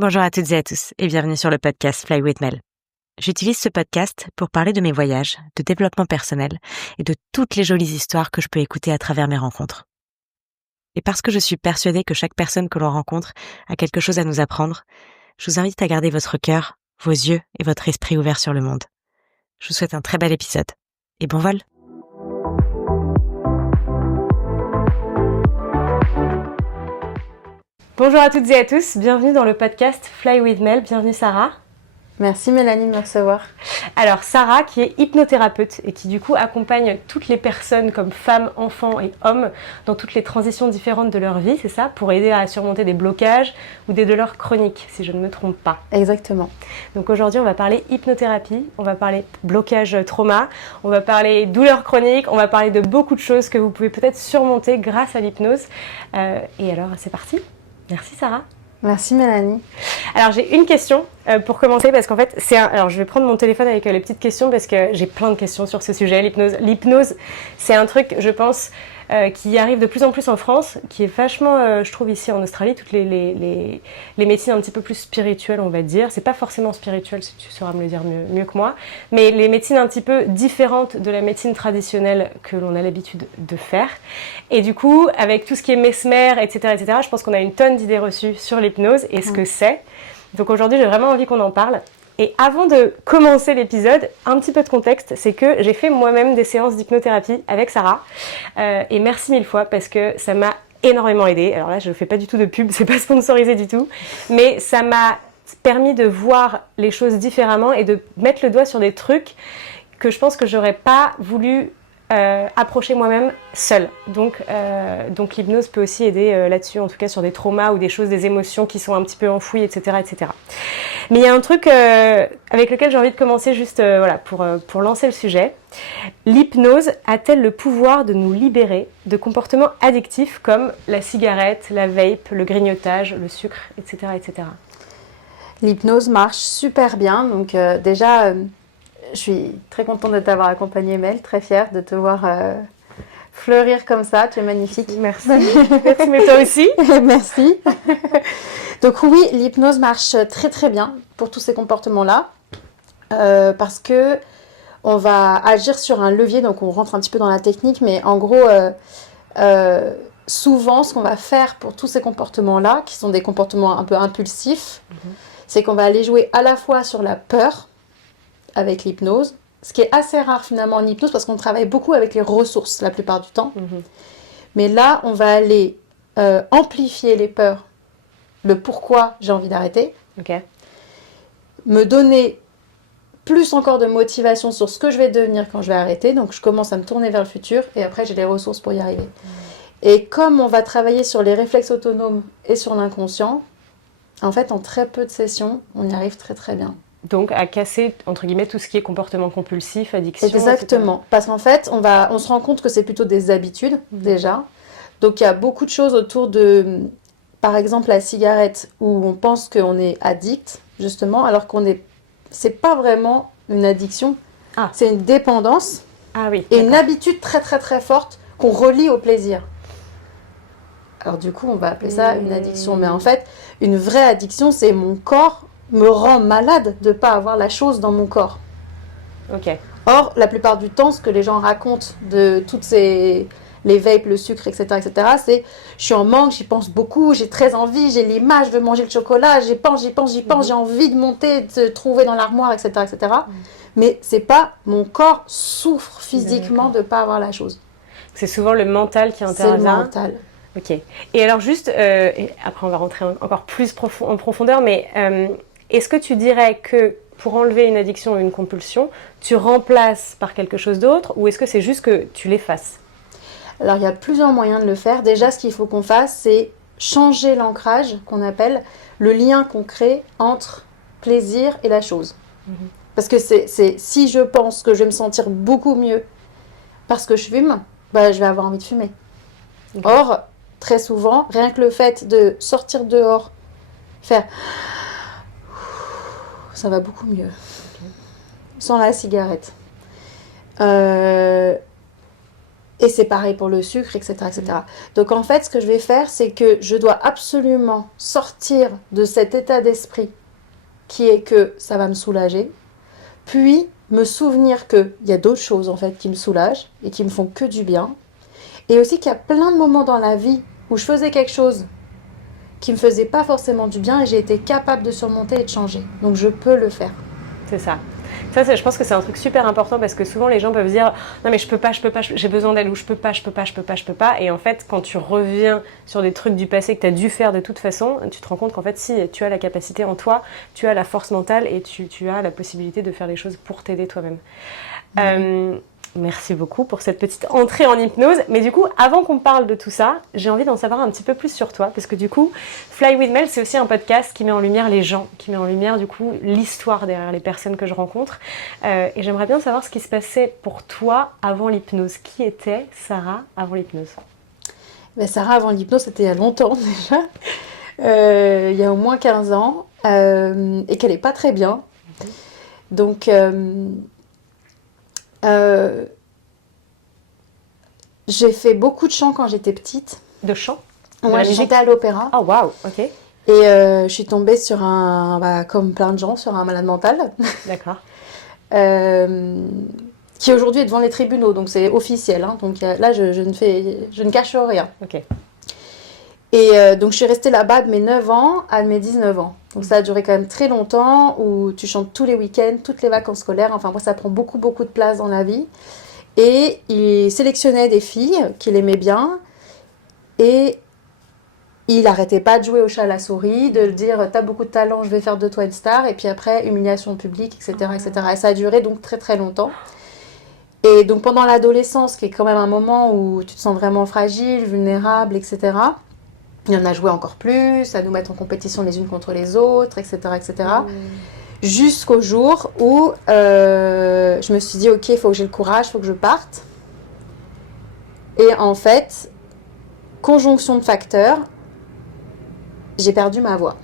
Bonjour à toutes et à tous et bienvenue sur le podcast Fly with Mel. J'utilise ce podcast pour parler de mes voyages, de développement personnel et de toutes les jolies histoires que je peux écouter à travers mes rencontres. Et parce que je suis persuadée que chaque personne que l'on rencontre a quelque chose à nous apprendre, je vous invite à garder votre cœur, vos yeux et votre esprit ouverts sur le monde. Je vous souhaite un très bel épisode et bon vol! Bonjour à toutes et à tous, bienvenue dans le podcast Fly with Mel, bienvenue Sarah. Merci Mélanie de me recevoir. Alors Sarah qui est hypnothérapeute et qui du coup accompagne toutes les personnes comme femmes, enfants et hommes dans toutes les transitions différentes de leur vie, c'est ça? Pour aider à surmonter des blocages ou des douleurs chroniques, si je ne me trompe pas. Exactement. Donc aujourd'hui on va parler hypnothérapie, on va parler blocage trauma, on va parler douleurs chroniques, on va parler de beaucoup de choses que vous pouvez peut-être surmonter grâce à l'hypnose. Et alors c'est parti. Merci Sarah. Merci Mélanie. Alors j'ai une question pour commencer parce qu'en fait alors je vais prendre mon téléphone avec les petites questions parce que j'ai plein de questions sur ce sujet. L'hypnose c'est un truc je pense qui arrive de plus en plus en France, qui est vachement je trouve ici en Australie, toutes les médecines un petit peu plus spirituelles on va dire. C'est pas forcément spirituel, si tu sauras me le dire mieux que moi, mais les médecines un petit peu différentes de la médecine traditionnelle que l'on a l'habitude de faire. Et du coup avec tout ce qui est mesmer, etc., je pense qu'on a une tonne d'idées reçues sur l'hypnose et ce que c'est. Donc aujourd'hui j'ai vraiment envie qu'on en parle. Et avant de commencer l'épisode, un petit peu de contexte, c'est que j'ai fait moi-même des séances d'hypnothérapie avec Sarah. Et merci mille fois parce que ça m'a énormément aidée. Alors là, je ne fais pas du tout de pub, c'est pas sponsorisé du tout. Mais ça m'a permis de voir les choses différemment et de mettre le doigt sur des trucs que je pense que j'aurais pas voulu approcher moi-même seule. Donc l'hypnose peut aussi aider là-dessus, en tout cas sur des traumas ou des choses, des émotions qui sont un petit peu enfouies, etc., etc. Mais il y a un truc avec lequel j'ai envie de commencer juste pour lancer le sujet. L'hypnose a-t-elle le pouvoir de nous libérer de comportements addictifs comme la cigarette, la vape, le grignotage, le sucre, etc., etc. L'hypnose marche super bien, donc déjà je suis très contente de t'avoir accompagnée Mel, très fière de te voir fleurir comme ça, tu es magnifique. Merci. Merci, mais toi aussi. Merci. Donc oui, l'hypnose marche très très bien pour tous ces comportements-là, parce que on va agir sur un levier, donc on rentre un petit peu dans la technique, mais en gros, souvent ce qu'on va faire pour tous ces comportements-là, qui sont des comportements un peu impulsifs, c'est qu'on va aller jouer à la fois sur la peur, avec l'hypnose, ce qui est assez rare finalement en hypnose parce qu'on travaille beaucoup avec les ressources la plupart du temps. Mais là, on va aller amplifier les peurs, le pourquoi j'ai envie d'arrêter, me donner plus encore de motivation sur ce que je vais devenir quand je vais arrêter, donc je commence à me tourner vers le futur et après j'ai les ressources pour y arriver. Et comme on va travailler sur les réflexes autonomes et sur l'inconscient, en fait en très peu de sessions, on y arrive très très bien. Donc à casser, entre guillemets, tout ce qui est comportement compulsif, addiction. Exactement, etc. Parce qu'en fait, on se rend compte que c'est plutôt des habitudes, déjà. Donc il y a beaucoup de choses autour de, par exemple, la cigarette, où on pense qu'on est addict, justement, alors c'est pas vraiment une addiction, c'est une dépendance et une habitude très très très forte qu'on relie au plaisir. Alors du coup, on va appeler ça une addiction. Mais en fait, une vraie addiction, c'est mon corps me rend malade de ne pas avoir la chose dans mon corps. Or, la plupart du temps, ce que les gens racontent de toutes les vapes, le sucre, etc., c'est je suis en manque, j'y pense beaucoup, j'ai très envie, j'ai l'image, je veux manger le chocolat, j'y pense, j'ai envie de monter, de se trouver dans l'armoire, etc. Mais c'est pas mon corps souffre physiquement de ne pas avoir la chose. C'est souvent le mental qui intervient. C'est le mental. Ok. Et alors juste, et après on va rentrer encore plus en profondeur, mais est-ce que tu dirais que pour enlever une addiction ou une compulsion, tu remplaces par quelque chose d'autre ou est-ce que c'est juste que tu l'effaces? Alors il y a plusieurs moyens de le faire. Déjà, ce qu'il faut qu'on fasse, c'est changer l'ancrage qu'on appelle le lien qu'on crée entre plaisir et la chose. Parce que si je pense que je vais me sentir beaucoup mieux parce que je fume, je vais avoir envie de fumer. Or, très souvent, rien que le fait de sortir dehors, faire ça va beaucoup mieux sans la cigarette. Et c'est pareil pour le sucre, etc., etc. Donc en fait, ce que je vais faire, c'est que je dois absolument sortir de cet état d'esprit qui est que ça va me soulager, puis me souvenir qu'il y a d'autres choses en fait qui me soulagent et qui me font que du bien. Et aussi qu'il y a plein de moments dans la vie où je faisais quelque chose qui me faisait pas forcément du bien et j'ai été capable de surmonter et de changer. Donc je peux le faire. C'est ça. Ça, je pense que c'est un truc super important parce que souvent les gens peuvent dire non mais je peux pas, j'ai besoin d'aide ou je peux pas. Et en fait, quand tu reviens sur des trucs du passé que tu as dû faire de toute façon, tu te rends compte qu'en fait, si tu as la capacité en toi, tu as la force mentale et tu as la possibilité de faire les choses pour t'aider toi-même. Merci beaucoup pour cette petite entrée en hypnose. Mais du coup, avant qu'on parle de tout ça, j'ai envie d'en savoir un petit peu plus sur toi. Parce que du coup, Fly with Mel, c'est aussi un podcast qui met en lumière les gens, qui met en lumière du coup l'histoire derrière les personnes que je rencontre. Et j'aimerais bien savoir ce qui se passait pour toi avant l'hypnose. Qui était Sarah avant l'hypnose? Mais Sarah, avant l'hypnose, c'était il y a longtemps déjà. Il y a au moins 15 ans. Et qu'elle n'est pas très bien. Donc... j'ai fait beaucoup de chant quand j'étais petite. De chant? Ouais, j'ai chanté à l'opéra. Oh waouh, ok. Et je suis tombée sur comme plein de gens, sur un malade mental. D'accord. Qui aujourd'hui est devant les tribunaux, donc c'est officiel. Hein, donc là, je ne cache rien. Ok. Et donc je suis restée là-bas de mes 9 ans à mes 19 ans. Donc ça a duré quand même très longtemps, où tu chantes tous les week-ends, toutes les vacances scolaires. Enfin, moi, ça prend beaucoup, beaucoup de place dans la vie. Et il sélectionnait des filles qu'il aimait bien. Et il n'arrêtait pas de jouer au chat à la souris, de dire « t'as beaucoup de talent, je vais faire de toi une star ». Et puis après, humiliation publique, etc., etc. Et ça a duré donc très, très longtemps. Et donc pendant l'adolescence, qui est quand même un moment où tu te sens vraiment fragile, vulnérable, etc., il y en a joué encore plus, à nous mettre en compétition les unes contre les autres, etc., etc. Jusqu'au jour où je me suis dit, ok, il faut que j'ai le courage, il faut que je parte. Et en fait, conjonction de facteurs, j'ai perdu ma voix.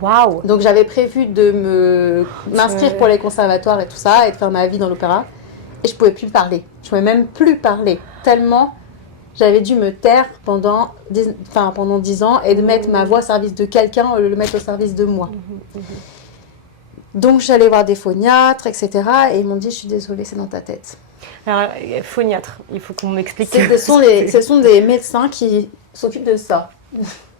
Waouh! Donc j'avais prévu de m'inscrire pour les conservatoires et tout ça, et de faire ma vie dans l'opéra. Et je pouvais plus parler. Je pouvais même plus parler. Tellement j'avais dû me taire pendant 10 ans et de mettre ma voix au service de quelqu'un au lieu de le mettre au service de moi. Donc j'allais voir des phoniatres, etc. Et ils m'ont dit, je suis désolée, c'est dans ta tête. Alors, phoniatre, il faut qu'on m'explique. Ce sont des médecins qui s'occupent de ça.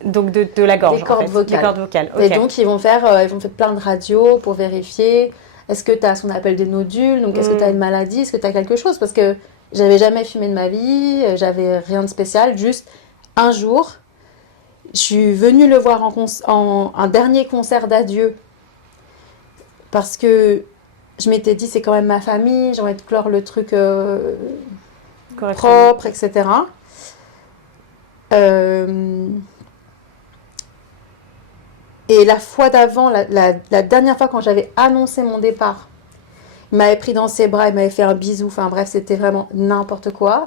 Donc de la gorge, des cordes vocales. Les cordes vocales. Okay. Et donc ils vont faire plein de radios pour vérifier. Est-ce que tu as ce qu'on appelle des nodules? Donc est-ce que tu as une maladie? Est-ce que tu as quelque chose? Parce que j'avais jamais fumé de ma vie, j'avais rien de spécial. Juste un jour, je suis venue le voir en un dernier concert d'adieu. Parce que je m'étais dit, c'est quand même ma famille, j'ai envie de clore le truc propre, etc. Et la fois d'avant, la dernière fois quand j'avais annoncé mon départ, il m'avait pris dans ses bras, il m'avait fait un bisou. Enfin bref, c'était vraiment n'importe quoi.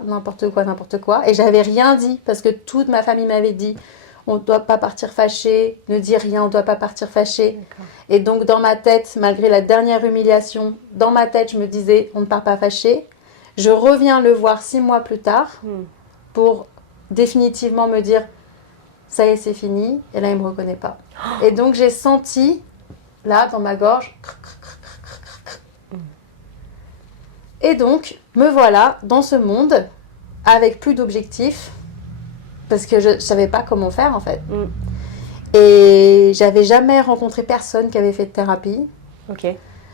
Et j'avais rien dit parce que toute ma famille m'avait dit, on ne doit pas partir fâché, ne dis rien, on ne doit pas partir fâché. D'accord. Et donc dans ma tête, malgré la dernière humiliation, dans ma tête, je me disais, on ne part pas fâché. Je reviens le voir 6 mois plus tard pour définitivement me dire, ça y est, c'est fini. Et là, il ne me reconnaît pas. Et donc j'ai senti, là, dans ma gorge, et donc, me voilà dans ce monde avec plus d'objectifs parce que je ne savais pas comment faire en fait. Et j'avais jamais rencontré personne qui avait fait de thérapie. Ok.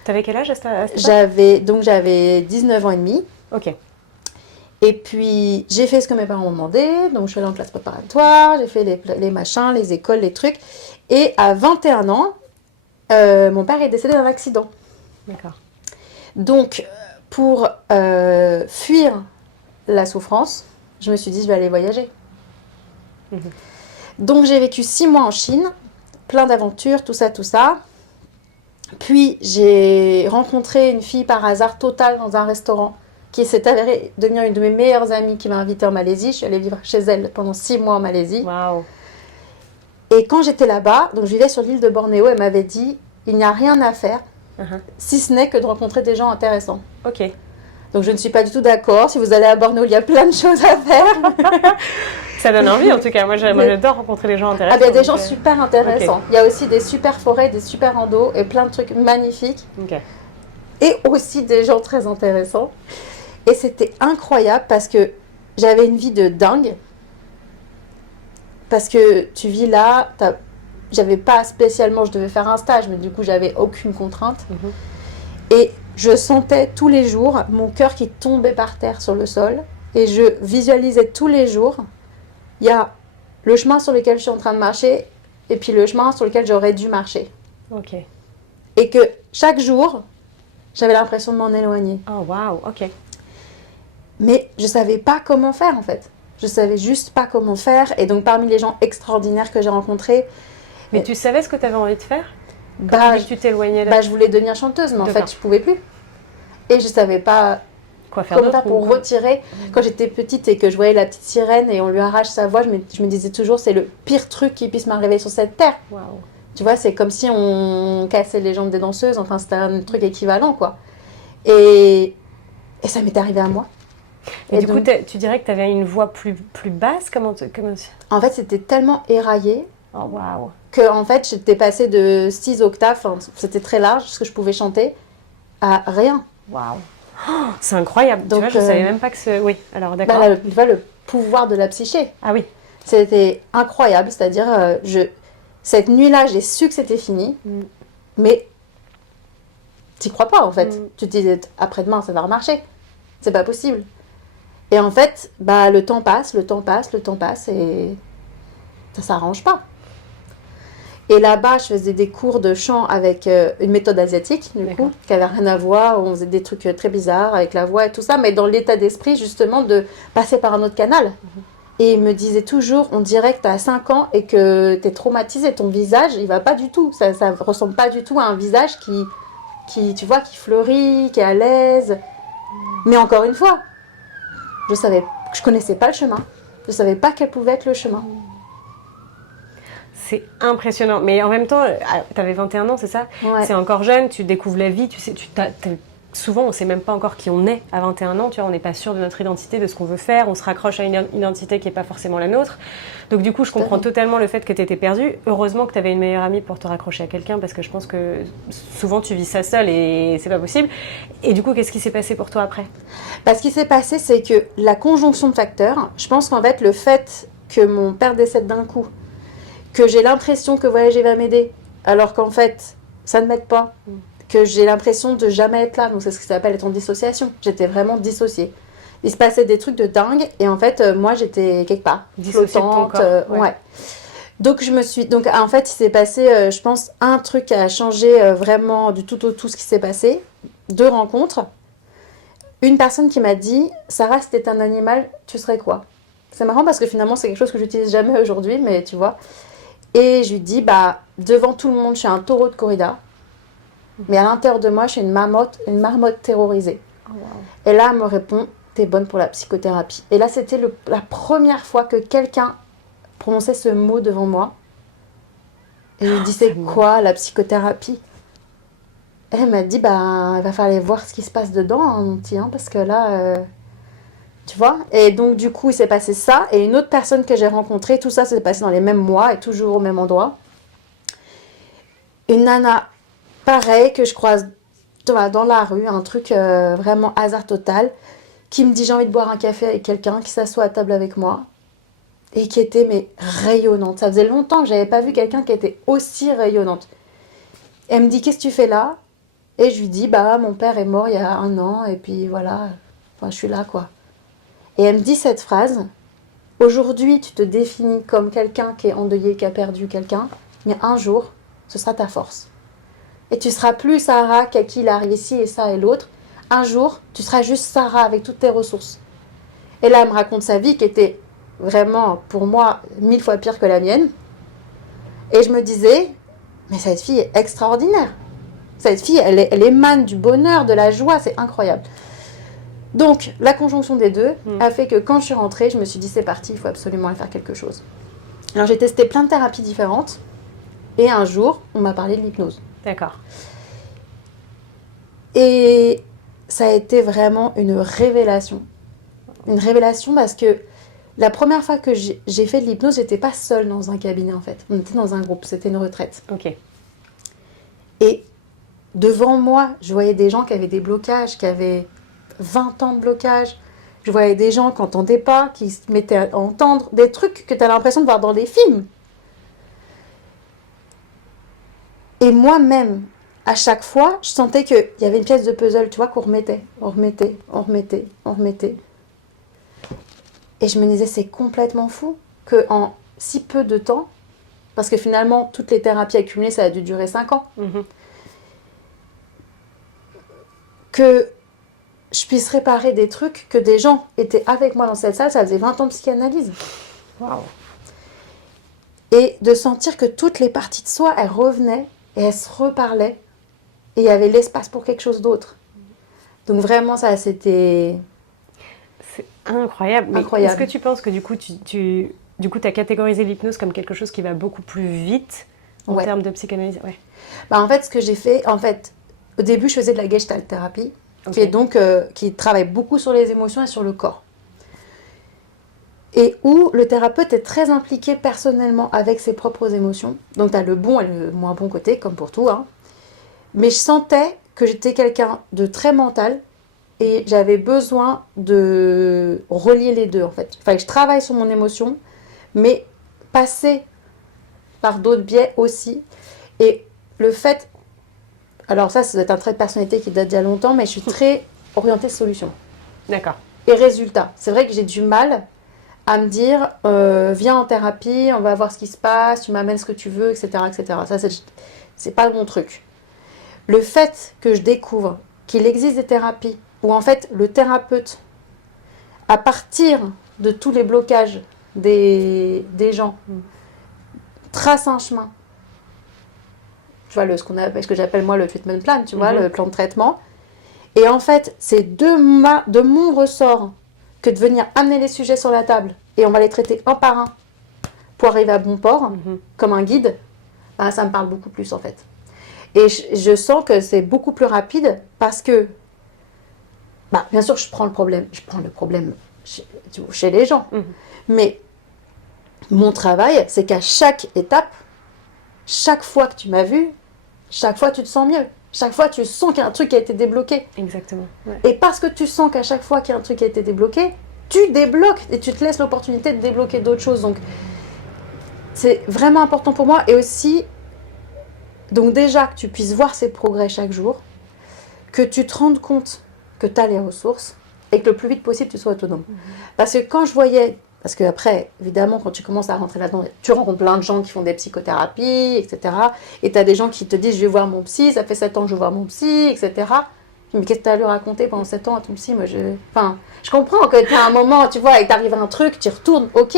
T'avais quel âge à cette J'avais 19 ans et demi. Ok. Et puis, j'ai fait ce que mes parents m'ont demandé. Donc, je suis allée en classe préparatoire, j'ai fait les machins, les écoles, les trucs. Et à 21 ans, mon père est décédé d'un accident. D'accord. Donc, pour fuir la souffrance, je me suis dit, je vais aller voyager. Donc, j'ai vécu 6 mois en Chine, plein d'aventures, tout ça. Puis, j'ai rencontré une fille par hasard total dans un restaurant qui s'est avérée devenir une de mes meilleures amies qui m'a invitée en Malaisie. Je suis allée vivre chez elle pendant 6 mois en Malaisie. Waouh. Et quand j'étais là-bas, donc je vivais sur l'île de Bornéo, elle m'avait dit, il n'y a rien à faire, si ce n'est que de rencontrer des gens intéressants. Ok. Donc je ne suis pas du tout d'accord. Si vous allez à Bornéo, il y a plein de choses à faire. Ça donne envie en tout cas. Moi, j'adore rencontrer des gens intéressants. Ah, il y a des gens super intéressants. Il y a aussi des super forêts, des super randos et plein de trucs magnifiques. Et aussi des gens très intéressants. Et c'était incroyable parce que j'avais une vie de dingue. Parce que tu vis là, j'avais pas spécialement, je devais faire un stage, mais du coup, j'avais aucune contrainte. Et je sentais tous les jours mon cœur qui tombait par terre sur le sol. Et je visualisais tous les jours, il y a le chemin sur lequel je suis en train de marcher et puis le chemin sur lequel j'aurais dû marcher. Et que chaque jour, j'avais l'impression de m'en éloigner. Oh, waouh, ok. Mais je savais pas comment faire en fait. Je savais juste pas comment faire. Et donc parmi les gens extraordinaires que j'ai rencontrés... Mais tu savais ce que tu avais envie de faire? Bah, tu t'éloignais là? Je voulais devenir chanteuse, mais en fait, je pouvais plus. Et je savais pas quoi faire comment faire pour retirer. Quand j'étais petite et que je voyais la petite sirène et on lui arrache sa voix, je me disais toujours, c'est le pire truc qui puisse m'arriver sur cette terre. Wow. Tu vois, c'est comme si on cassait les jambes des danseuses. Enfin, c'était un truc équivalent, quoi. Et ça m'est arrivé à moi. Et du coup, tu dirais que tu avais une voix plus basse? Comment... En fait, c'était tellement éraillé wow. que en fait, j'étais passée de 6 octaves, c'était très large, ce que je pouvais chanter, à rien. Waouh. Oh, c'est incroyable. Donc, tu vois, je savais même pas que ce... Oui, alors d'accord. Tu vois, le pouvoir de la psyché. Ah oui. C'était incroyable, c'est-à-dire, cette nuit-là, j'ai su que c'était fini, mais tu crois pas, en fait. Tu te disais, après-demain, ça va remarcher. C'est pas possible. Et en fait, le temps passe, et ça s'arrange pas. Et là-bas, je faisais des cours de chant avec une méthode asiatique, du coup, qui n'avait rien à voir. On faisait des trucs très bizarres avec la voix et tout ça, mais dans l'état d'esprit, justement, de passer par un autre canal. Et il me disait toujours, on dirait que tu as 5 ans et que tu es traumatisé. Ton visage, il va pas du tout. Ça ressemble pas du tout à un visage qui, tu vois, qui fleurit, qui est à l'aise. Mais encore une fois, je connaissais pas le chemin. Je savais pas quel pouvait être le chemin. C'est impressionnant. Mais en même temps, tu avais 21 ans, c'est ça? Ouais. C'est encore jeune, tu découvres la vie. Tu sais, souvent, on ne sait même pas encore qui on est à 21 ans. Tu vois, on n'est pas sûr de notre identité, de ce qu'on veut faire. On se raccroche à une identité qui n'est pas forcément la nôtre. Donc du coup, je comprends totalement le fait que tu étais perdue. Heureusement que tu avais une meilleure amie pour te raccrocher à quelqu'un, parce que je pense que souvent, tu vis ça seule et c'est pas possible. Et du coup, qu'est-ce qui s'est passé pour toi après? Ce qui s'est passé, c'est que la conjonction de facteurs, je pense qu'en fait, le fait que mon père décède d'un coup, que j'ai l'impression que voyager va m'aider, alors qu'en fait, ça ne m'aide pas, que j'ai l'impression de jamais être là. Donc c'est ce qui s'appelle être en dissociation. J'étais vraiment dissociée. Il se passait des trucs de dingue, et en fait, moi, j'étais quelque part, flottante. Ouais. Donc, en fait, il s'est passé, je pense, un truc qui a changé vraiment du tout au tout ce qui s'est passé. 2 rencontres. Une personne qui m'a dit, Sarah, si t'étais un animal, tu serais quoi? C'est marrant parce que finalement, c'est quelque chose que j'utilise jamais aujourd'hui, mais tu vois. Et je lui dis, devant tout le monde, je suis un taureau de corrida. Mais à l'intérieur de moi, je suis une marmotte terrorisée. Oh, wow. Et là, elle me répond, t'es bonne pour la psychothérapie. Et là, c'était la première fois que quelqu'un prononçait ce mot devant moi. Et je lui dis, c'est quoi la psychothérapie? Et elle m'a dit, il va falloir voir ce qui se passe dedans, hein, mon petit, parce que là... Tu vois? Et donc, du coup, il s'est passé ça. Et une autre personne que j'ai rencontrée, tout ça s'est passé dans les mêmes mois et toujours au même endroit. Une nana, pareil, que je croise dans la rue, un truc vraiment hasard total, qui me dit j'ai envie de boire un café avec quelqu'un, qui s'assoit à table avec moi, et qui était rayonnante. Ça faisait longtemps que j'avais pas vu quelqu'un qui était aussi rayonnante. Elle me dit qu'est-ce que tu fais là? Et je lui dis mon père est mort il y a 1 an, et puis voilà, je suis là quoi. Et elle me dit cette phrase, aujourd'hui tu te définis comme quelqu'un qui est endeuillé, qui a perdu quelqu'un, mais un jour, ce sera ta force. Et tu seras plus Sarah qu'à qui il arrive ici et ça et l'autre. Un jour, tu seras juste Sarah avec toutes tes ressources. Et là, elle me raconte sa vie qui était vraiment, pour moi, 1000 fois pire que la mienne. Et je me disais, mais cette fille est extraordinaire. Cette fille, elle émane du bonheur, de la joie, c'est incroyable. Donc, la conjonction des deux a fait que quand je suis rentrée, je me suis dit, c'est parti, il faut absolument aller faire quelque chose. Alors, j'ai testé plein de thérapies différentes. Et un jour, on m'a parlé de l'hypnose. D'accord. Et ça a été vraiment une révélation. Une révélation parce que la première fois que j'ai fait de l'hypnose, j'étais pas seule dans un cabinet en fait. On était dans un groupe, c'était une retraite. Ok. Et devant moi, je voyais des gens qui avaient des blocages, qui avaient 20 ans de blocage. Je voyais des gens qui n'entendaient pas, qui se mettaient à entendre, des trucs que tu as l'impression de voir dans des films. Et moi-même, à chaque fois, je sentais qu'il y avait une pièce de puzzle, tu vois, qu'on remettait, on remettait, on remettait, on remettait. Et je me disais, c'est complètement fou qu'en si peu de temps, parce que finalement, toutes les thérapies accumulées, ça a dû durer 5 ans, que je puisse réparer des trucs que des gens étaient avec moi dans cette salle, ça faisait 20 ans de psychanalyse. Waouh. Et de sentir que toutes les parties de soi, elles revenaient et elles se reparlaient. Et il y avait l'espace pour quelque chose d'autre. Donc vraiment, ça, c'était... C'est incroyable. Mais incroyable. Est-ce que tu penses que du coup, tu as catégorisé l'hypnose comme quelque chose qui va beaucoup plus vite en termes de psychanalyse? Ouais. Bah, en fait, ce que j'ai fait, au début, je faisais de la gestalt thérapie, qui est donc qui travaille beaucoup sur les émotions et sur le corps. Et où le thérapeute est très impliqué personnellement avec ses propres émotions. Donc, tu as le bon et le moins bon côté, comme pour tout. Hein. Mais je sentais que j'étais quelqu'un de très mental et j'avais besoin de relier les deux, en fait. Il fallait que je travaille sur mon émotion, mais passer par d'autres biais aussi. Et le fait... Alors ça doit être un trait de personnalité qui date d'il y a longtemps, mais je suis très orientée solution. D'accord. Et résultat. C'est vrai que j'ai du mal à me dire, viens en thérapie, on va voir ce qui se passe, tu m'amènes ce que tu veux, etc. etc. Ça, c'est pas mon truc. Le fait que je découvre qu'il existe des thérapies où en fait le thérapeute, à partir de tous les blocages des gens, trace un chemin. Tu vois, ce que j'appelle moi le treatment plan, tu vois, le plan de traitement. Et en fait, c'est de mon ressort que de venir amener les sujets sur la table et on va les traiter un par un pour arriver à bon port, comme un guide, bah, ça me parle beaucoup plus en fait. Et je sens que c'est beaucoup plus rapide parce que, bah, bien sûr, je prends le problème chez les gens. Mais mon travail, c'est qu'à chaque étape, chaque fois que tu m'as vu, chaque fois tu te sens mieux. Chaque fois tu sens qu'il y a un truc qui a été débloqué. Exactement. Ouais. Et parce que tu sens qu'à chaque fois qu'il y a un truc qui a été débloqué, tu débloques et tu te laisses l'opportunité de débloquer d'autres choses. Donc c'est vraiment important pour moi. Et aussi, donc déjà que tu puisses voir ces progrès chaque jour, que tu te rendes compte que tu as les ressources et que le plus vite possible tu sois autonome. Parce que quand je voyais... Parce qu'après, évidemment, quand tu commences à rentrer là-dedans, tu rencontres plein de gens qui font des psychothérapies, etc. Et tu as des gens qui te disent « je vais voir mon psy, ça fait 7 ans que je vois mon psy, etc. » Mais qu'est-ce que tu as à lui raconter pendant 7 ans à ton psy? Moi, je comprends que tu as un moment, tu vois, et t'arrive un truc, tu y retournes, ok.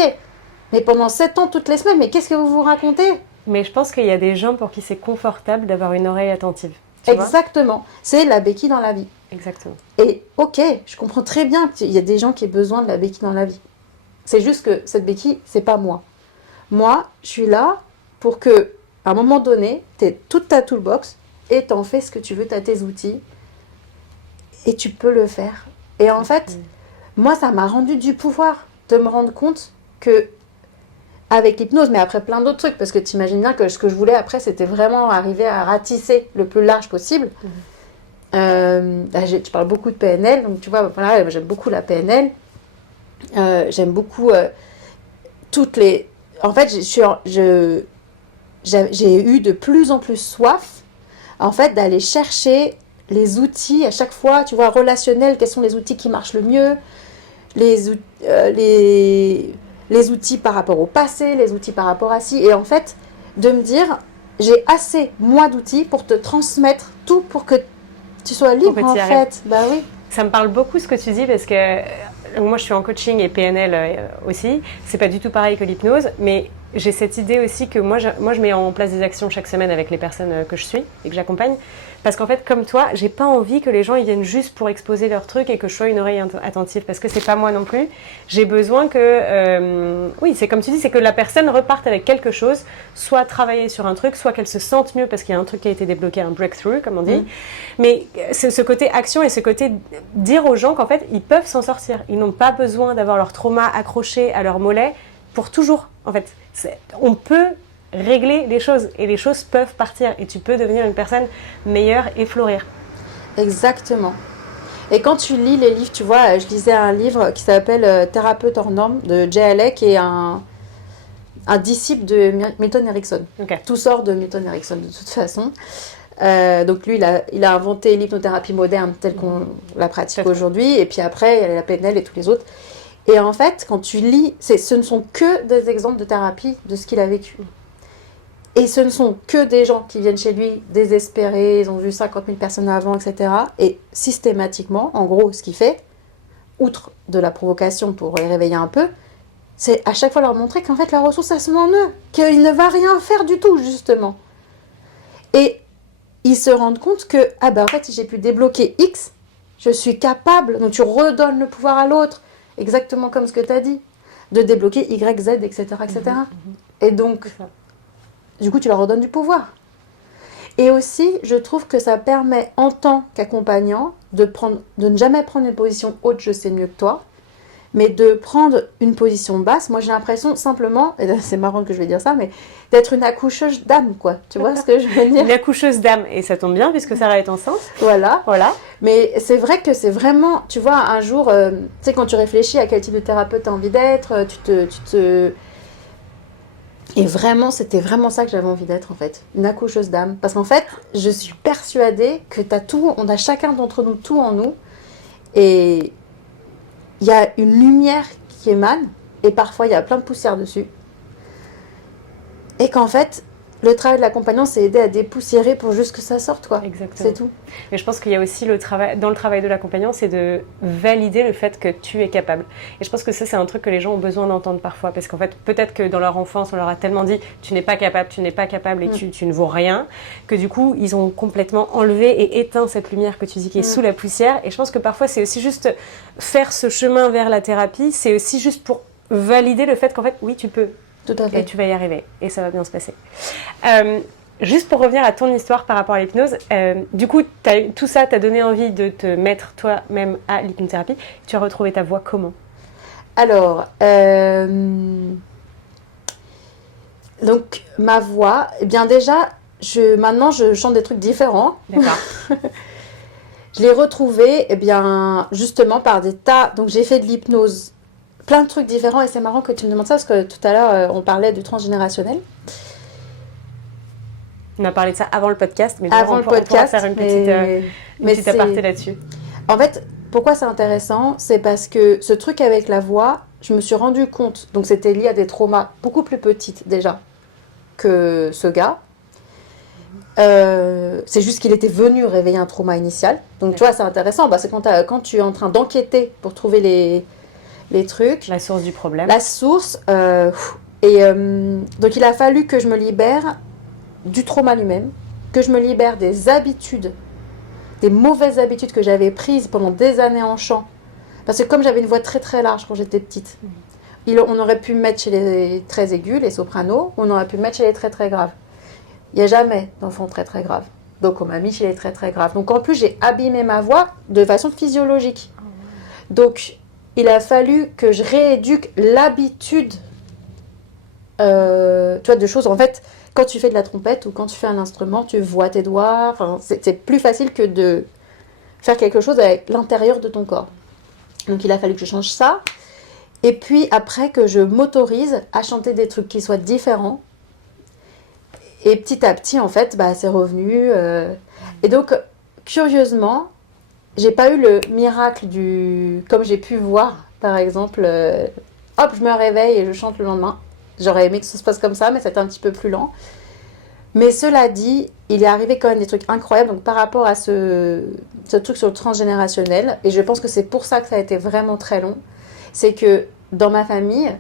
Mais pendant 7 ans, toutes les semaines, mais qu'est-ce que vous vous racontez? Mais je pense qu'il y a des gens pour qui c'est confortable d'avoir une oreille attentive. Exactement. C'est la béquille dans la vie. Exactement. Et ok, je comprends très bien qu'il y a des gens qui aient besoin de la béquille dans la vie. C'est juste que cette béquille, c'est pas moi. Moi, je suis là pour que, à un moment donné, tu aies toute ta toolbox et t'en fais ce que tu veux, tu as tes outils et tu peux le faire. Et en fait, moi, ça m'a rendu du pouvoir de me rendre compte que, avec l'hypnose, mais après plein d'autres trucs, parce que tu imagines bien que ce que je voulais après, c'était vraiment arriver à ratisser le plus large possible. Tu parles beaucoup de PNL, donc tu vois, voilà, j'aime beaucoup la PNL. J'aime beaucoup toutes les... En fait, j'ai eu de plus en plus soif, en fait, d'aller chercher les outils à chaque fois, tu vois, relationnels, quels sont les outils qui marchent le mieux, les outils par rapport au passé, les outils par rapport à ci, et en fait, de me dire, j'ai assez, moi, d'outils pour te transmettre tout pour que tu sois libre, en fait. Bah oui. Ça me parle beaucoup ce que tu dis parce que moi je suis en coaching et PNL aussi. C'est pas du tout pareil que l'hypnose, mais j'ai cette idée aussi que moi, je mets en place des actions chaque semaine avec les personnes que je suis et que j'accompagne. Parce qu'en fait, comme toi, j'ai pas envie que les gens ils viennent juste pour exposer leurs trucs et que je sois une oreille attentive. Parce que c'est pas moi non plus. J'ai besoin que, oui, c'est comme tu dis, c'est que la personne reparte avec quelque chose, soit travailler sur un truc, soit qu'elle se sente mieux parce qu'il y a un truc qui a été débloqué, un breakthrough, comme on dit. Mais c'est ce côté action et ce côté dire aux gens qu'en fait, ils peuvent s'en sortir. Ils n'ont pas besoin d'avoir leur trauma accroché à leur mollet pour toujours. En fait, on peut régler les choses et les choses peuvent partir et tu peux devenir une personne meilleure et fleurir. Exactement. Et quand tu lis les livres, tu vois, je lisais un livre qui s'appelle Thérapeute hors norme de Jay Haley, qui est un disciple de Milton Erickson. Okay. Tout sort de Milton Erickson de toute façon. Donc lui, il a inventé l'hypnothérapie moderne telle qu'on la pratique aujourd'hui. Et puis après, il y a la PNL et tous les autres. Et en fait, quand tu lis, ce ne sont que des exemples de thérapie de ce qu'il a vécu. Et ce ne sont que des gens qui viennent chez lui désespérés, ils ont vu 50 000 personnes avant, etc. Et systématiquement, en gros, ce qu'il fait, outre de la provocation pour les réveiller un peu, c'est à chaque fois leur montrer qu'en fait, la ressource, elle se met en eux, qu'il ne va rien faire du tout, justement. Et ils se rendent compte que, ah ben en fait, si j'ai pu débloquer X, je suis capable, donc tu redonnes le pouvoir à l'autre, exactement comme ce que tu as dit, de débloquer Y, Z, etc. etc. Et donc, du coup, tu leur redonnes du pouvoir. Et aussi, je trouve que ça permet, en tant qu'accompagnant, de ne jamais prendre une position haute, je sais mieux que toi, mais de prendre une position basse. Moi, j'ai l'impression simplement, et c'est marrant que je vais dire ça, mais d'être une accoucheuse d'âme, quoi. Tu vois ce que je veux dire ? Une accoucheuse d'âme, et ça tombe bien puisque Sarah est enceinte. Voilà. Voilà. Mais c'est vrai que c'est vraiment, tu vois, un jour, tu sais, quand tu réfléchis à quel type de thérapeute tu as envie d'être, Et vraiment, c'était vraiment ça que j'avais envie d'être, en fait. Une accoucheuse d'âme. Parce qu'en fait, je suis persuadée que t'as tout, on a chacun d'entre nous tout en nous. Et il y a une lumière qui émane. Et parfois, il y a plein de poussière dessus. Et qu'en fait, le travail de l'accompagnant, c'est aider à dépoussiérer pour juste que ça sorte, quoi. Exactement. C'est tout. Mais je pense qu'il y a aussi dans le travail de l'accompagnant, c'est de valider le fait que tu es capable. Et je pense que ça, c'est un truc que les gens ont besoin d'entendre parfois. Parce qu'en fait, peut-être que dans leur enfance, on leur a tellement dit « tu n'es pas capable et tu ne vaux rien », que du coup, ils ont complètement enlevé et éteint cette lumière que tu dis qui est sous la poussière. Et je pense que parfois, c'est aussi juste faire ce chemin vers la thérapie, c'est aussi juste pour valider le fait qu'en fait, oui, tu peux. Tout à fait. Et tu vas y arriver. Et ça va bien se passer. Juste pour revenir à ton histoire par rapport à l'hypnose, du coup, tout ça t'a donné envie de te mettre toi-même à l'hypnothérapie. Tu as retrouvé ta voix comment ? Alors, donc ma voix, eh bien déjà, maintenant je chante des trucs différents. D'accord. Je l'ai retrouvée, eh bien, justement par des tas. Donc j'ai fait de l'hypnose, plein de trucs différents, et c'est marrant que tu me demandes ça parce que tout à l'heure on parlait du transgénérationnel. On a parlé de ça avant le podcast, mais on pourra faire une petite aparté là-dessus. En fait, pourquoi c'est intéressant ? C'est parce que ce truc avec la voix, je me suis rendu compte, donc c'était lié à des traumas beaucoup plus petites déjà que ce gars. C'est juste qu'il était venu réveiller un trauma initial. Donc tu vois, c'est intéressant. Bah, c'est quand tu es en train d'enquêter pour trouver les trucs. La source du problème. La source. Donc il a fallu que je me libère du trauma lui-même, que je me libère des habitudes, des mauvaises habitudes que j'avais prises pendant des années en chant. Parce que comme j'avais une voix très très large quand j'étais petite, on aurait pu me mettre chez les très aigus, les sopranos, ou on aurait pu me mettre chez les très très graves. Il n'y a jamais d'enfants très très graves. Donc on m'a mis chez les très très graves. Donc en plus j'ai abîmé ma voix de façon physiologique. Donc il a fallu que je rééduque l'habitude tu vois, de choses. En fait, quand tu fais de la trompette ou quand tu fais un instrument, tu vois tes doigts. Enfin, c'est plus facile que de faire quelque chose avec l'intérieur de ton corps. Donc il a fallu que je change ça. Et puis après que je m'autorise à chanter des trucs qui soient différents. Et petit à petit, en fait, bah, c'est revenu. Et donc, curieusement, j'ai pas eu le miracle comme j'ai pu voir, par exemple, hop, je me réveille et je chante le lendemain. J'aurais aimé que ça se passe comme ça, mais c'était un petit peu plus lent. Mais cela dit, il est arrivé quand même des trucs incroyables. Donc, par rapport à ce truc sur le transgénérationnel, et je pense que c'est pour ça que ça a été vraiment très long, c'est que dans ma famille,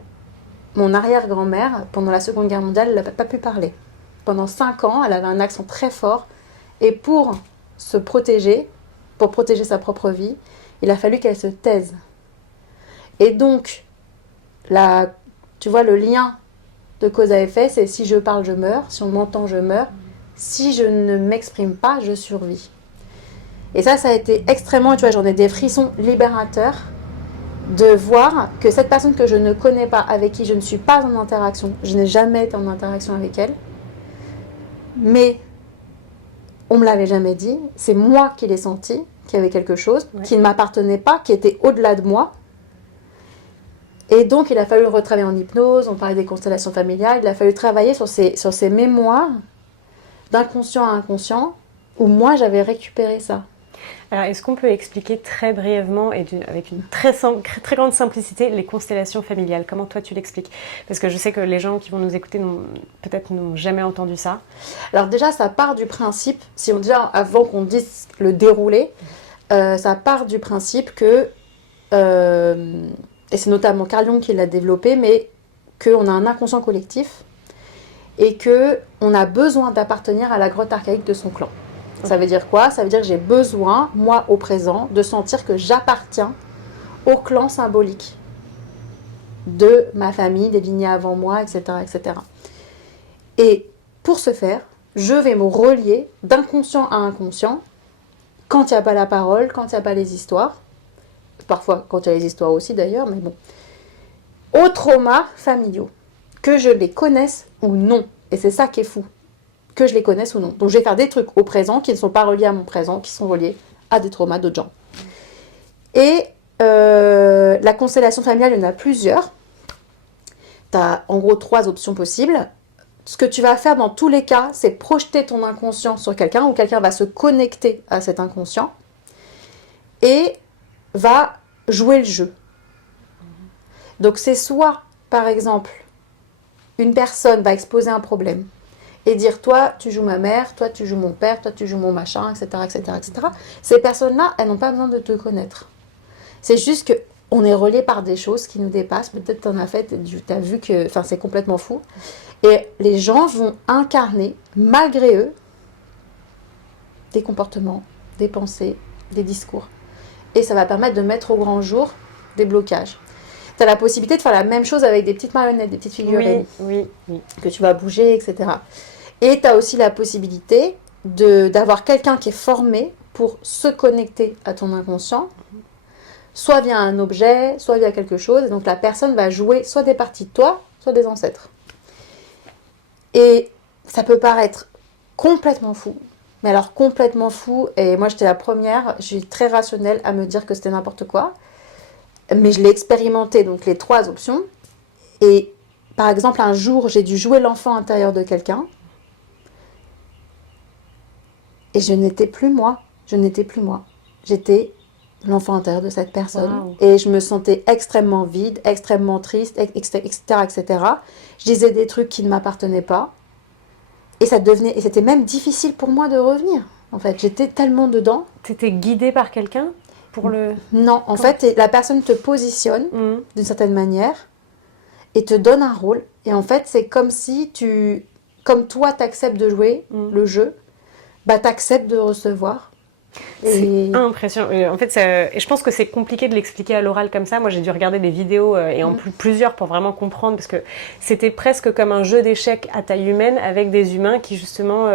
mon arrière-grand-mère, pendant la Seconde Guerre mondiale, elle n'a pas pu parler. Pendant 5 ans, elle avait un accent très fort. Et pour se protéger, pour protéger sa propre vie, il a fallu qu'elle se taise. Et donc, tu vois, le lien de cause à effet, c'est si je parle, je meurs. Si on m'entend, je meurs. Si je ne m'exprime pas, je survis. Et ça a été extrêmement, tu vois, j'en ai des frissons libérateurs de voir que cette personne que je ne connais pas, avec qui je ne suis pas en interaction, je n'ai jamais été en interaction avec elle, mais on ne me l'avait jamais dit, c'est moi qui l'ai senti, qu'il y avait quelque chose qui ne m'appartenait pas, qui était au-delà de moi. Et donc il a fallu retravailler en hypnose, on parlait des constellations familiales, il a fallu travailler sur ces mémoires d'inconscient à inconscient, où moi j'avais récupéré ça. Alors, est-ce qu'on peut expliquer très brièvement et avec une très grande simplicité les constellations familiales? Comment toi tu l'expliques? Parce que je sais que les gens qui vont nous écouter peut-être n'ont jamais entendu ça. Alors déjà, ça part du principe, avant qu'on dise le déroulé, ça part du principe que, et c'est notamment Carl Jung qui l'a développé, mais qu'on a un inconscient collectif et qu'on a besoin d'appartenir à la grotte archaïque de son clan. Ça veut dire quoi? Ça veut dire que j'ai besoin, moi au présent, de sentir que j'appartiens au clan symbolique de ma famille, des lignées avant moi, etc., etc. Et pour ce faire, je vais me relier d'inconscient à inconscient quand il n'y a pas la parole, quand il n'y a pas les histoires. Parfois, quand il y a les histoires aussi d'ailleurs, mais bon. Aux traumas familiaux, que je les connaisse ou non. Et c'est ça qui est fou. Que je les connaisse ou non. Donc je vais faire des trucs au présent qui ne sont pas reliés à mon présent, qui sont reliés à des traumas d'autres gens. Et la constellation familiale, il y en a plusieurs. Tu as en gros 3 options possibles. Ce que tu vas faire dans tous les cas, c'est projeter ton inconscient sur quelqu'un, ou quelqu'un va se connecter à cet inconscient et va jouer le jeu. Donc c'est soit, par exemple, une personne va exposer un problème et dire, toi, tu joues ma mère, toi, tu joues mon père, toi, tu joues mon machin, etc., etc., etc. Ces personnes-là, elles n'ont pas besoin de te connaître. C'est juste qu'on est relié par des choses qui nous dépassent. Peut-être tu en as fait, tu as vu que c'est complètement fou. Et les gens vont incarner, malgré eux, des comportements, des pensées, des discours. Et ça va permettre de mettre au grand jour des blocages. Tu as la possibilité de faire la même chose avec des petites marionnettes, des petites figurines, oui. que tu vas bouger, etc. Et tu as aussi la possibilité d'avoir quelqu'un qui est formé pour se connecter à ton inconscient, soit via un objet, soit via quelque chose. Et donc la personne va jouer soit des parties de toi, soit des ancêtres. Et ça peut paraître complètement fou. Mais alors complètement fou, et moi j'étais la première, je suis très rationnelle à me dire que c'était n'importe quoi. Mais je l'ai expérimenté, donc les 3 options. Et par exemple, un jour, j'ai dû jouer l'enfant intérieur de quelqu'un. Et je n'étais plus moi. J'étais l'enfant intérieur de cette personne. Wow. Et je me sentais extrêmement vide, extrêmement triste, etc., etc. Je disais des trucs qui ne m'appartenaient pas. Et c'était même difficile pour moi de revenir. En fait, j'étais tellement dedans. T'étais guidée par quelqu'un pour le... Non, en fait, la personne te positionne d'une certaine manière et te donne un rôle. Et en fait, c'est comme si comme toi, t'acceptes de jouer le jeu, bah t'acceptes de recevoir. C'est impressionnant. En fait, et je pense que c'est compliqué de l'expliquer à l'oral comme ça. Moi, j'ai dû regarder des vidéos et en plusieurs pour vraiment comprendre, parce que c'était presque comme un jeu d'échecs à taille humaine avec des humains qui justement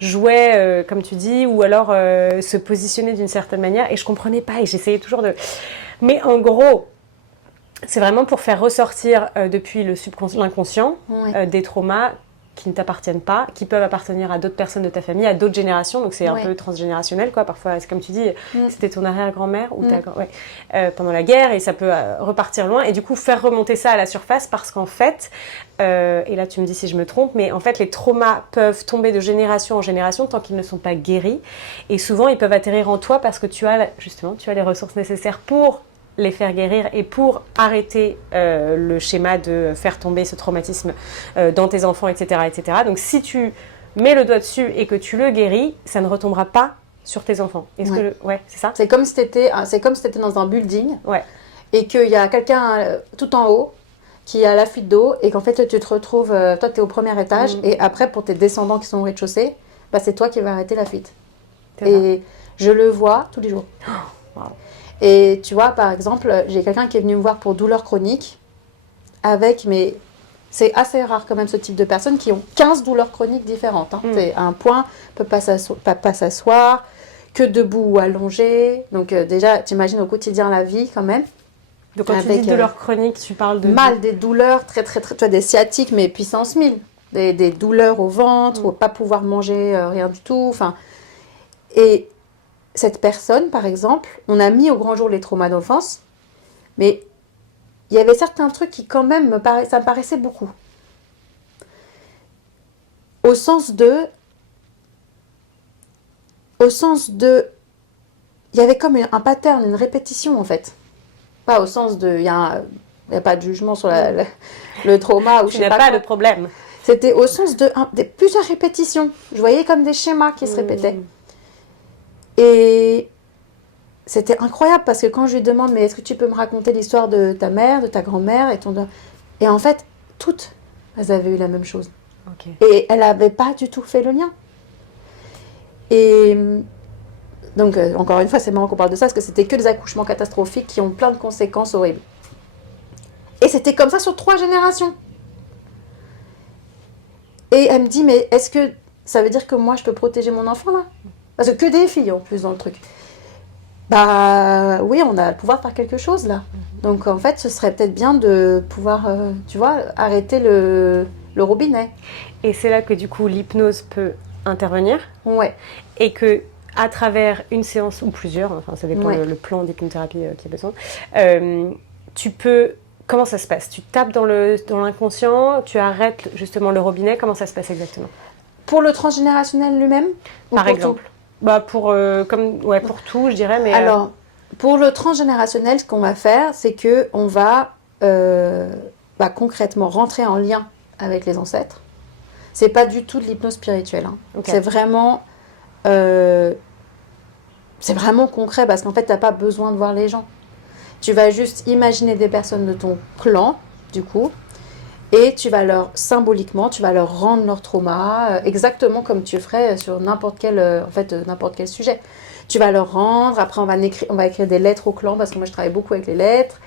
jouaient, comme tu dis, ou alors se positionnaient d'une certaine manière. Et je comprenais pas et j'essayais toujours de... Mais en gros, c'est vraiment pour faire ressortir depuis l'inconscient des traumas qui ne t'appartiennent pas, qui peuvent appartenir à d'autres personnes de ta famille, à d'autres générations, donc c'est un peu transgénérationnel, quoi. Parfois, c'est comme tu dis, c'était ton arrière-grand-mère ou pendant la guerre, et ça peut repartir loin, et du coup faire remonter ça à la surface, parce qu'en fait, et là tu me dis si je me trompe, mais en fait les traumas peuvent tomber de génération en génération tant qu'ils ne sont pas guéris, et souvent ils peuvent atterrir en toi parce que tu as les ressources nécessaires pour les faire guérir et pour arrêter le schéma de faire tomber ce traumatisme dans tes enfants, etc., etc. Donc si tu mets le doigt dessus et que tu le guéris, ça ne retombera pas sur tes enfants. C'est ça? C'est comme si tu étais dans un building et qu'il y a quelqu'un tout en haut qui a la fuite d'eau et qu'en fait tu te retrouves, toi tu es au premier étage et après pour tes descendants qui sont au rez-de-chaussée, bah, c'est toi qui vas arrêter la fuite. Et je le vois tous les jours. Wow. Et tu vois, par exemple, j'ai quelqu'un qui est venu me voir pour douleur chronique mais c'est assez rare quand même ce type de personnes qui ont 15 douleurs chroniques différentes. Hein. C'est un point, peut pas s'asseoir, que debout ou allongé. Donc déjà, tu imagines au quotidien la vie quand même. Donc quand tu dis douleur chronique, tu parles de... Mal, des douleurs très, tu vois, des sciatiques, mais puissance 1000. Des douleurs au ventre, ou pas pouvoir manger rien du tout. Enfin, et cette personne, par exemple, on a mis au grand jour les traumas d'enfance, mais il y avait certains trucs qui quand même, ça me paraissait beaucoup. Au sens de... Il y avait comme un pattern, une répétition en fait. Pas au sens de... Il n'y a pas de jugement sur le trauma. Il n'y a pas de problème. C'était au sens de plusieurs répétitions. Je voyais comme des schémas qui se répétaient. Et c'était incroyable parce que quand je lui demande, mais est-ce que tu peux me raconter l'histoire de ta mère, de ta grand-mère et en fait, toutes, elles avaient eu la même chose. Okay. Et elle n'avait pas du tout fait le lien. Et donc, encore une fois, c'est marrant qu'on parle de ça parce que c'était que des accouchements catastrophiques qui ont plein de conséquences horribles. Et c'était comme ça sur 3 générations. Et elle me dit, mais est-ce que ça veut dire que moi, je peux protéger mon enfant là? Parce que des filles en plus dans le truc. Bah oui, on a le pouvoir de faire quelque chose là. Donc en fait, ce serait peut-être bien de pouvoir, tu vois, arrêter le robinet. Et c'est là que du coup, l'hypnose peut intervenir. Ouais. Et que à travers une séance ou plusieurs, enfin ça dépend le plan d'hypnothérapie qui a besoin, tu peux... Comment ça se passe? Tu tapes dans l'inconscient, tu arrêtes justement le robinet, comment ça se passe exactement? Pour le transgénérationnel lui-même? Par exemple? Bah pour tout, je dirais. Mais alors, pour le transgénérationnel, ce qu'on va faire, c'est qu'on va concrètement rentrer en lien avec les ancêtres. C'est pas du tout de l'hypnose spirituelle. Hein. Okay. C'est vraiment concret parce qu'en fait, t'as pas besoin de voir les gens. Tu vas juste imaginer des personnes de ton clan, du coup, et tu vas symboliquement, tu vas leur rendre leur trauma, exactement comme tu ferais sur n'importe quel sujet. Tu vas leur rendre, après on va écrire des lettres au clan, parce que moi je travaille beaucoup avec les lettres,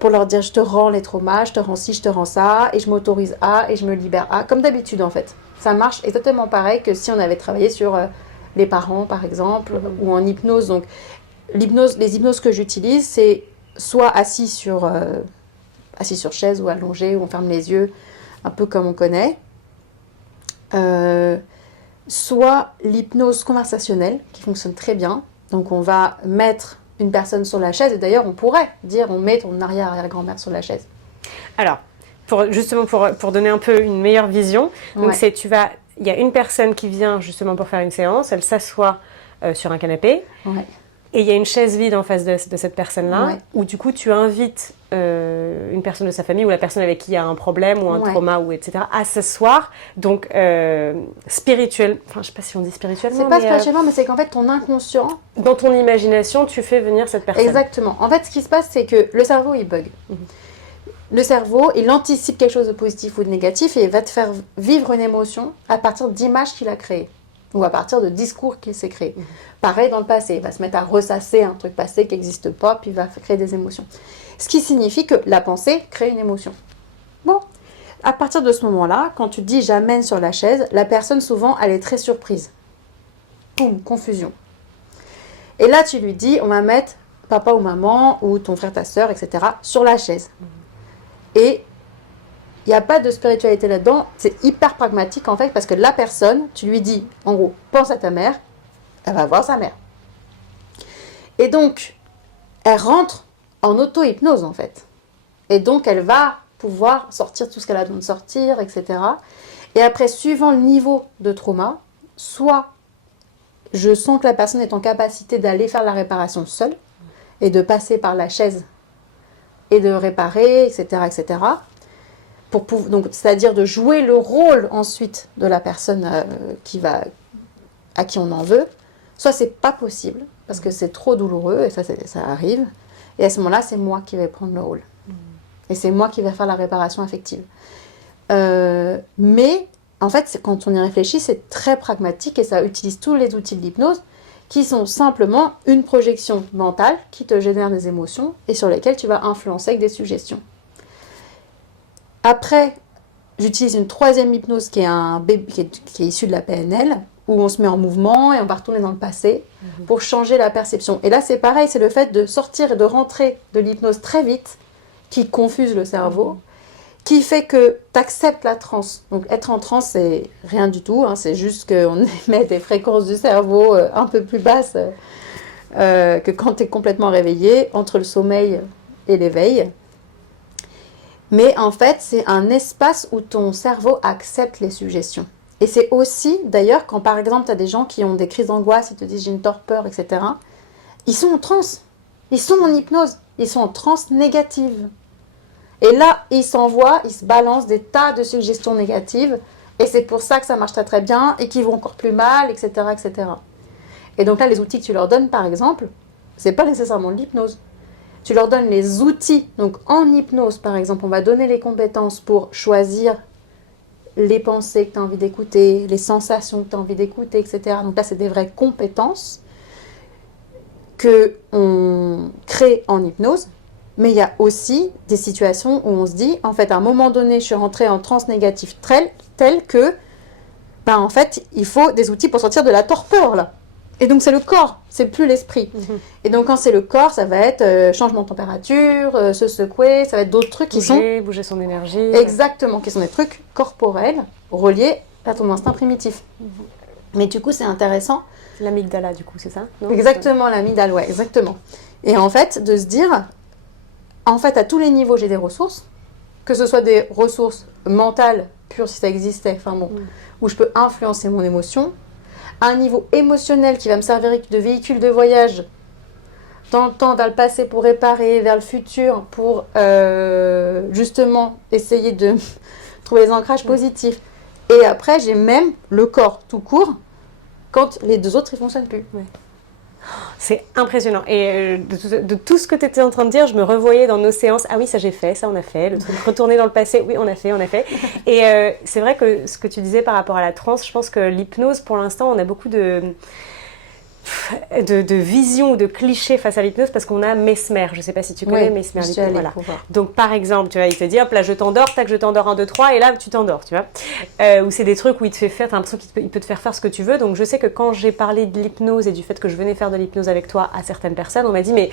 pour leur dire je te rends les traumas, je te rends ci, je te rends ça, et je m'autorise à, et je me libère à, comme d'habitude en fait. Ça marche exactement pareil que si on avait travaillé sur les parents par exemple, ou en hypnose. Donc les hypnoses que j'utilise, c'est soit assis sur chaise ou allongé, où on ferme les yeux, un peu comme on connaît. Soit l'hypnose conversationnelle, qui fonctionne très bien. Donc on va mettre une personne sur la chaise, et d'ailleurs on pourrait dire on met ton arrière-grand-mère sur la chaise. Alors, pour donner un peu une meilleure vision, donc il y a une personne qui vient justement pour faire une séance, elle s'assoit sur un canapé. Ouais. Et il y a une chaise vide en face de cette personne-là, où du coup tu invites une personne de sa famille ou la personne avec qui il y a un problème ou un trauma, ou etc., à s'asseoir. Donc spirituel, enfin je sais pas si on dit spirituellement. C'est pas spirituellement, mais c'est qu'en fait ton inconscient... Dans ton imagination, tu fais venir cette personne. Exactement. En fait, ce qui se passe, c'est que le cerveau, il bug. Le cerveau, il anticipe quelque chose de positif ou de négatif et il va te faire vivre une émotion à partir d'images qu'il a créées. Ou à partir de discours qu'il s'est créé. Pareil dans le passé, il va se mettre à ressasser un truc passé qui n'existe pas, puis il va créer des émotions. Ce qui signifie que la pensée crée une émotion. Bon, à partir de ce moment-là, quand tu dis « j'amène sur la chaise », la personne souvent, elle est très surprise. Boum, confusion. Et là, tu lui dis « on va mettre papa ou maman, ou ton frère, ta soeur, etc. sur la chaise ». Et il n'y a pas de spiritualité là-dedans, c'est hyper pragmatique en fait, parce que la personne, tu lui dis, en gros, pense à ta mère, elle va voir sa mère. Et donc, elle rentre en auto-hypnose en fait. Et donc, elle va pouvoir sortir tout ce qu'elle a besoin de sortir, etc. Et après, suivant le niveau de trauma, soit je sens que la personne est en capacité d'aller faire la réparation seule, et de passer par la chaise, et de réparer, etc., etc., donc, c'est-à-dire de jouer le rôle ensuite de la personne à qui on en veut, soit c'est pas possible parce que c'est trop douloureux et ça arrive, et à ce moment-là c'est moi qui vais prendre le rôle. Et c'est moi qui vais faire la réparation affective. Mais en fait, quand on y réfléchit, c'est très pragmatique et ça utilise tous les outils de l'hypnose qui sont simplement une projection mentale qui te génère des émotions et sur lesquelles tu vas influencer avec des suggestions. Après, j'utilise une troisième hypnose qui est issue de la PNL, où on se met en mouvement et on va retourner dans le passé pour changer la perception. Et là, c'est pareil, c'est le fait de sortir et de rentrer de l'hypnose très vite qui confuse le cerveau, qui fait que tu acceptes la transe. Donc être en transe, c'est rien du tout, c'est juste qu'on émet des fréquences du cerveau un peu plus basses que quand tu es complètement réveillé, entre le sommeil et l'éveil. Mais en fait, c'est un espace où ton cerveau accepte les suggestions. Et c'est aussi, d'ailleurs, quand par exemple, tu as des gens qui ont des crises d'angoisse, ils te disent j'ai une torpeur, etc., ils sont en transe, ils sont en hypnose, ils sont en transe négative. Et là, ils s'envoient, ils se balancent des tas de suggestions négatives, et c'est pour ça que ça marche très très bien, et qu'ils vont encore plus mal, etc., etc. Et donc là, les outils que tu leur donnes, par exemple, c'est pas nécessairement de l'hypnose. Tu leur donnes les outils. Donc en hypnose, par exemple, on va donner les compétences pour choisir les pensées que tu as envie d'écouter, les sensations que tu as envie d'écouter, etc. Donc là, c'est des vraies compétences qu'on crée en hypnose. Mais il y a aussi des situations où on se dit, en fait, à un moment donné, je suis rentrée en transe négative telle que, en fait, il faut des outils pour sortir de la torpeur, là. Et donc, c'est le corps, c'est plus l'esprit. Et donc, quand c'est le corps, ça va être changement de température, se secouer, ça va être d'autres trucs bouger son énergie. Exactement, qui sont des trucs corporels reliés à ton instinct primitif. Mais du coup, c'est intéressant. L'amygdala, du coup, c'est ça? Non, exactement, l'amygdale, ouais, exactement. Et en fait, de se dire, en fait, à tous les niveaux, j'ai des ressources, que ce soit des ressources mentales, pures si ça existait, où je peux influencer mon émotion, à un niveau émotionnel qui va me servir de véhicule de voyage dans le temps, vers le passé pour réparer, vers le futur pour justement essayer de trouver les ancrages positifs. Et après, j'ai même le corps tout court quand les deux autres ne fonctionnent plus. Ouais. C'est impressionnant. Et de tout ce que tu étais en train de dire, je me revoyais dans nos séances. Ah oui, ça j'ai fait, ça on a fait. Le truc retourner dans le passé, oui, on a fait. Et c'est vrai que ce que tu disais par rapport à la transe, je pense que l'hypnose, pour l'instant, on a beaucoup de visions ou de clichés face à l'hypnose parce qu'on a Mesmer. Je ne sais pas si tu connais Mesmer. Voilà. Donc par exemple, tu vois, il te dit hop là je t'endors, tac je t'endors 1, 2, 3 et là tu t'endors, tu vois. Ou c'est des trucs où il te fait faire, t'as l'impression qu'il peut te faire faire ce que tu veux. Donc je sais que quand j'ai parlé de l'hypnose et du fait que je venais faire de l'hypnose avec toi à certaines personnes, on m'a dit mais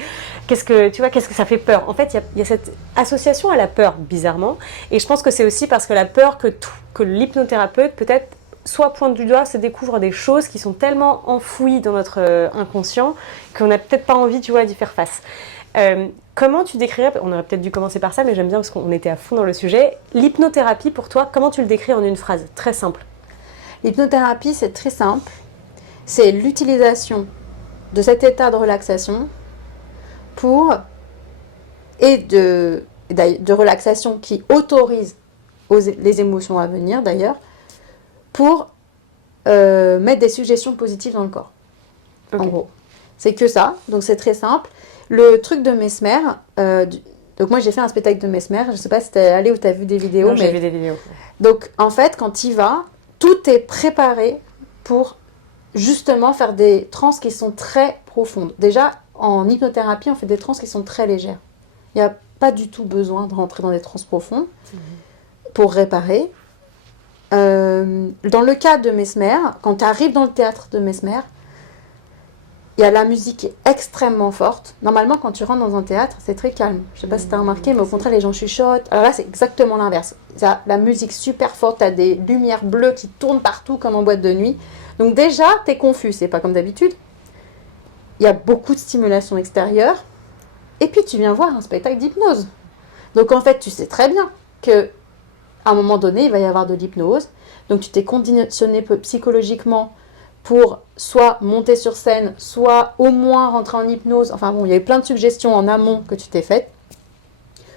qu'est-ce que ça fait peur. En fait, il y a cette association à la peur bizarrement et je pense que c'est aussi parce que la peur que l'hypnothérapeute peut-être soit pointe du doigt, se découvre des choses qui sont tellement enfouies dans notre inconscient qu'on n'a peut-être pas envie, tu vois, d'y faire face. Comment tu décrirais, on aurait peut-être dû commencer par ça, mais j'aime bien parce qu'on était à fond dans le sujet, l'hypnothérapie pour toi, comment tu le décris en une phrase, très simple? L'hypnothérapie, c'est très simple. C'est l'utilisation de cet état de relaxation de relaxation qui autorise les émotions à venir d'ailleurs, pour mettre des suggestions positives dans le corps. En gros. C'est que ça, donc c'est très simple. Le truc de Mesmer, donc moi j'ai fait un spectacle de Mesmer, je ne sais pas si tu es allé ou tu as vu des vidéos. Non, j'ai vu des vidéos. Donc en fait, quand tu y vas, tout est préparé pour justement faire des transes qui sont très profondes. Déjà, en hypnothérapie, on fait des transes qui sont très légères. Il n'y a pas du tout besoin de rentrer dans des transes profondes pour réparer. Dans le cas de Mesmer, quand tu arrives dans le théâtre de Mesmer, il y a la musique qui est extrêmement forte. Normalement, quand tu rentres dans un théâtre, c'est très calme. Je ne sais pas si tu as remarqué, mais au contraire, les gens chuchotent. Alors là, c'est exactement l'inverse. Tu as la musique super forte, tu as des lumières bleues qui tournent partout comme en boîte de nuit. Donc déjà, tu es confus, c'est pas comme d'habitude. Il y a beaucoup de stimulation extérieure. Et puis, tu viens voir un spectacle d'hypnose. Donc en fait, tu sais très bien que à un moment donné, il va y avoir de l'hypnose. Donc, tu t'es conditionné psychologiquement pour soit monter sur scène, soit au moins rentrer en hypnose. Enfin bon, il y a eu plein de suggestions en amont que tu t'es faites.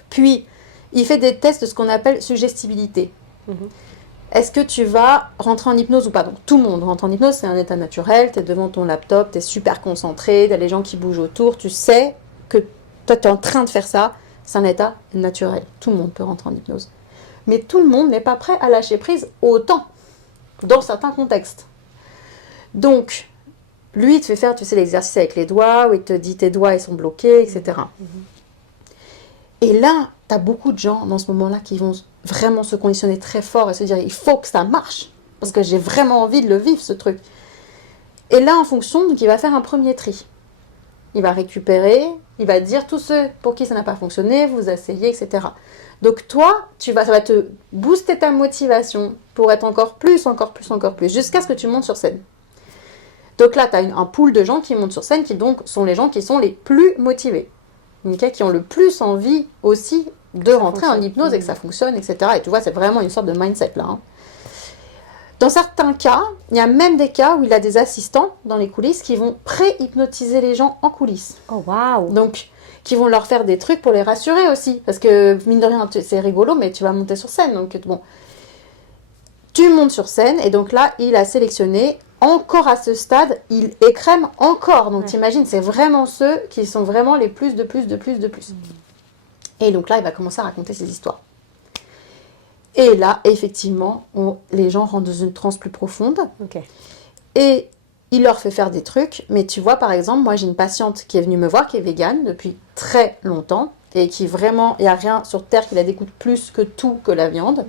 Puis, il fait des tests de ce qu'on appelle suggestibilité. Est-ce que tu vas rentrer en hypnose ou pas? Donc, tout le monde rentre en hypnose, c'est un état naturel. Tu es devant ton laptop, tu es super concentré, tu as les gens qui bougent autour. Tu sais que toi, tu es en train de faire ça. C'est un état naturel. Tout le monde peut rentrer en hypnose. Mais tout le monde n'est pas prêt à lâcher prise autant, dans certains contextes. Donc, lui, il te fait faire, tu sais, l'exercice avec les doigts, où il te dit tes doigts, ils sont bloqués, etc. Et là, tu as beaucoup de gens dans ce moment-là qui vont vraiment se conditionner très fort et se dire, il faut que ça marche, parce que j'ai vraiment envie de le vivre, ce truc. Et là, en fonction, donc, il va faire un premier tri. Il va récupérer, il va dire tous ceux pour qui ça n'a pas fonctionné, vous asseyez, etc. Donc toi, ça va te booster ta motivation pour être encore plus, jusqu'à ce que tu montes sur scène. Donc là, tu as un pool de gens qui montent sur scène, qui donc sont les gens qui sont les plus motivés, okay, qui ont le plus envie aussi de rentrer en hypnose et que ça fonctionne, etc. Et tu vois, c'est vraiment une sorte de mindset là. Hein. Dans certains cas, il y a même des cas où il a des assistants dans les coulisses qui vont pré-hypnotiser les gens en coulisses. Oh, waouh! Donc, qui vont leur faire des trucs pour les rassurer aussi. Parce que, mine de rien, c'est rigolo, mais tu vas monter sur scène. Donc, bon. Tu montes sur scène, et donc là, il a sélectionné, encore à ce stade, il écrème encore. Donc, t'imagines, c'est vraiment ceux qui sont vraiment les plus de plus. Et donc là, il va commencer à raconter ses histoires. Et là, effectivement, les gens rentrent dans une transe plus profonde. Okay. Et il leur fait faire des trucs. Mais tu vois, par exemple, moi, j'ai une patiente qui est venue me voir, qui est végane depuis très longtemps. Et qui vraiment, il n'y a rien sur Terre qui la dégoûte plus que tout que la viande.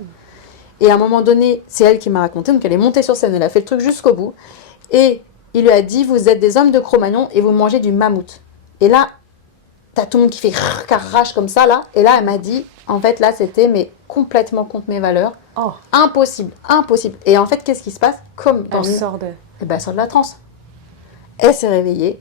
Et à un moment donné, c'est elle qui m'a raconté. Donc, elle est montée sur scène, elle a fait le truc jusqu'au bout. Et il lui a dit, vous êtes des hommes de Cro-Magnon et vous mangez du mammouth. Et là, t'as tout le monde qui fait carrache comme ça, là. Et là, elle m'a dit, en fait, là, c'était mais complètement contre mes valeurs. Oh. Impossible. Et en fait, qu'est-ce qui se passe? Comme dans elle sort de... Eh ben, elle sort de la transe. Elle s'est réveillée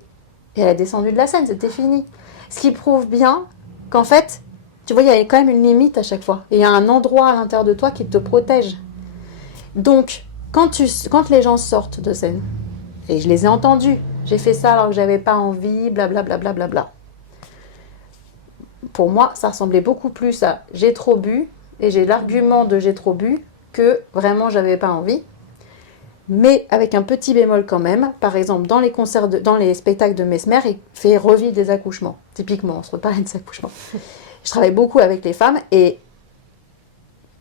et elle a descendu de la scène, c'était fini. Ce qui prouve bien qu'en fait, tu vois, il y a quand même une limite à chaque fois. Et il y a un endroit à l'intérieur de toi qui te protège. Donc, quand les gens sortent de scène, et je les ai entendus, j'ai fait ça alors que j'avais pas envie, blablabla. Pour moi, ça ressemblait beaucoup plus à j'ai trop bu, et j'ai l'argument de j'ai trop bu, que vraiment j'avais pas envie. Mais avec un petit bémol quand même. Par exemple, dans les spectacles de Mesmer, il fait revivre des accouchements. Typiquement, on se reparle des accouchements. Je travaille beaucoup avec les femmes et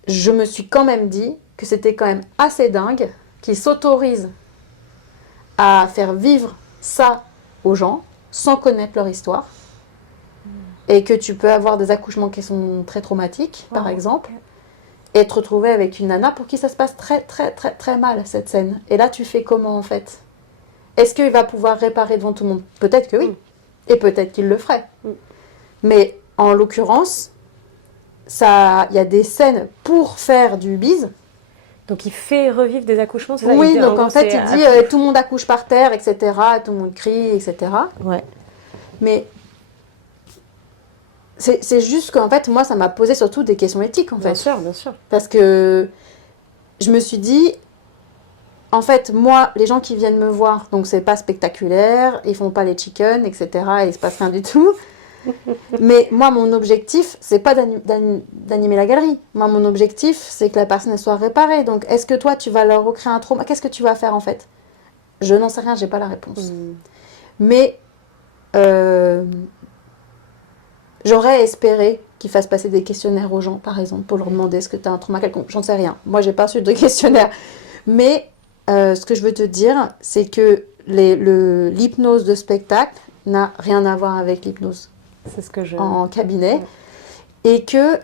je me suis quand même dit que c'était quand même assez dingue qu'ils s'autorisent à faire vivre ça aux gens sans connaître leur histoire. Et que tu peux avoir des accouchements qui sont très traumatiques, par exemple. Et te retrouver avec une nana pour qui ça se passe très très très très mal cette scène. Et là tu fais comment en fait? Est-ce qu'il va pouvoir réparer devant tout le monde? Peut-être que oui. Et peut-être qu'il le ferait. Mais en l'occurrence, il y a des scènes pour faire du bise. Donc il fait revivre des accouchements, c'est ça? Oui, donc en fait il dit tout le monde accouche par terre, etc. Tout le monde crie, etc. Ouais. Mais c'est juste qu'en fait, moi, ça m'a posé surtout des questions éthiques, en fait. Bien sûr. Parce que je me suis dit, en fait, moi, les gens qui viennent me voir, donc c'est pas spectaculaire, ils font pas les chickens, etc., et il se passe rien du tout. Mais moi, mon objectif, c'est pas d'animer la galerie. Moi, mon objectif, c'est que la personne elle soit réparée. Donc, est-ce que toi, tu vas leur recréer un trauma? Qu'est-ce que tu vas faire, en fait? Je n'en sais rien, j'ai pas la réponse. Mais... j'aurais espéré qu'ils fassent passer des questionnaires aux gens, par exemple, pour leur demander est-ce que tu as un trauma quelconque. J'en sais rien. Moi, j'ai pas reçu de questionnaire. Mais ce que je veux te dire, c'est que l'hypnose de spectacle n'a rien à voir avec l'hypnose en cabinet. Ouais. Et que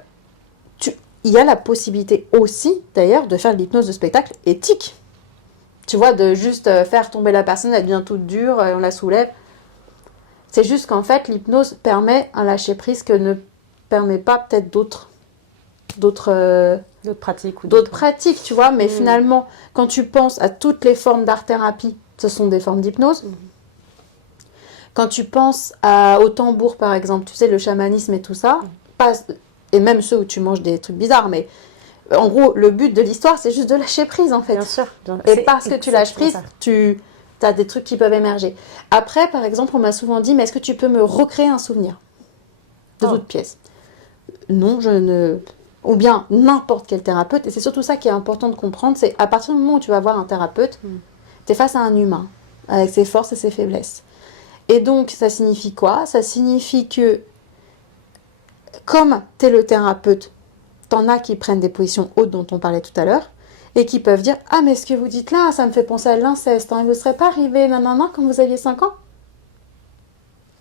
il y a la possibilité aussi, d'ailleurs, de faire de l'hypnose de spectacle éthique. Tu vois, de juste faire tomber la personne, elle devient toute dure, on la soulève. C'est juste qu'en fait, l'hypnose permet un lâcher-prise que ne permet pas peut-être d'autres pratiques. D'autres pratiques, tu vois. Mais finalement, quand tu penses à toutes les formes d'art-thérapie, ce sont des formes d'hypnose. Quand tu penses au tambour, par exemple, tu sais, le chamanisme et tout ça, et même ceux où tu manges des trucs bizarres, mais en gros, le but de l'histoire, c'est juste de lâcher prise, en fait. Bien sûr. Et parce que tu lâches prise, tu as des trucs qui peuvent émerger. Après, par exemple, on m'a souvent dit, mais est-ce que tu peux me recréer un souvenir de toute pièce? Non, je ne... Ou bien n'importe quel thérapeute. Et c'est surtout ça qui est important de comprendre, c'est à partir du moment où tu vas voir un thérapeute, tu es face à un humain, avec ses forces et ses faiblesses. Et donc, ça signifie quoi? Ça signifie que comme tu es le thérapeute, t'en as qui prennent des positions hautes dont on parlait tout à l'heure, et qui peuvent dire « Ah, mais ce que vous dites là, ça me fait penser à l'inceste. Hein. Il ne serait pas arrivé nanana quand vous aviez 5 ans ?»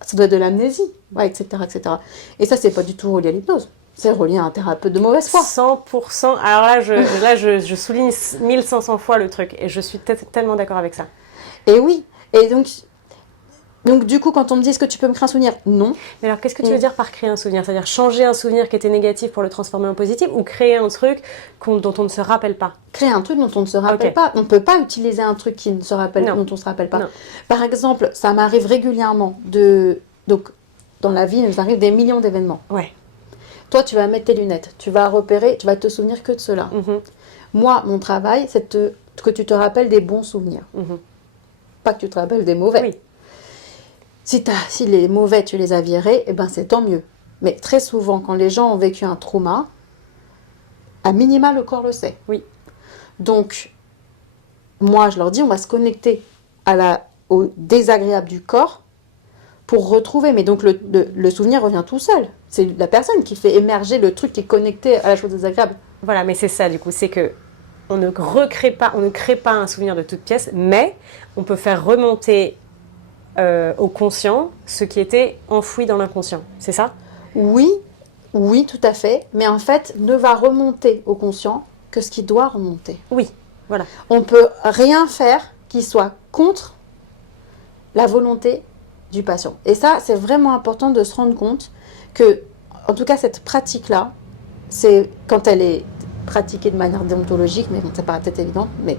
Ça doit être de l'amnésie, ouais, etc., etc. Et ça, c'est pas du tout relié à l'hypnose. C'est relié à un thérapeute de mauvaise foi. 100%. Alors là, je souligne 1500 fois le truc. Et je suis tellement d'accord avec ça. Et oui. Et donc, du coup, quand on me dit « Est-ce que tu peux me créer un souvenir ?» Non. Mais alors, qu'est-ce que tu veux dire par créer un souvenir? C'est-à-dire changer un souvenir qui était négatif pour le transformer en positif, ou créer un truc dont on ne se rappelle pas? Créer un truc dont on ne se rappelle pas. On ne peut pas utiliser un truc dont on ne se rappelle pas. Non. Par exemple, ça m'arrive régulièrement donc, dans la vie, il nous arrive des millions d'événements. Ouais. Toi, tu vas mettre tes lunettes, tu vas repérer, tu vas te souvenir que de cela. Moi, mon travail, c'est que tu te rappelles des bons souvenirs. Pas que tu te rappelles des mauvais. Oui. Si les mauvais, tu les as virés, eh ben, c'est tant mieux. Mais très souvent, quand les gens ont vécu un trauma, à minima, le corps le sait. Oui. Donc, moi, je leur dis, on va se connecter au désagréable du corps pour retrouver. Mais donc, le souvenir revient tout seul. C'est la personne qui fait émerger le truc qui est connecté à la chose désagréable. Voilà, mais c'est ça, du coup, c'est que on ne crée pas un souvenir de toute pièce, mais on peut faire remonter au conscient ce qui était enfoui dans l'inconscient. C'est ça? Oui, tout à fait. Mais en fait, ne va remonter au conscient que ce qui doit remonter. Oui, voilà. On ne peut rien faire qui soit contre la volonté du patient. Et ça, c'est vraiment important de se rendre compte que, en tout cas, cette pratique-là, c'est quand elle est pratiquée de manière déontologique, mais bon, ça paraît peut-être évident, mais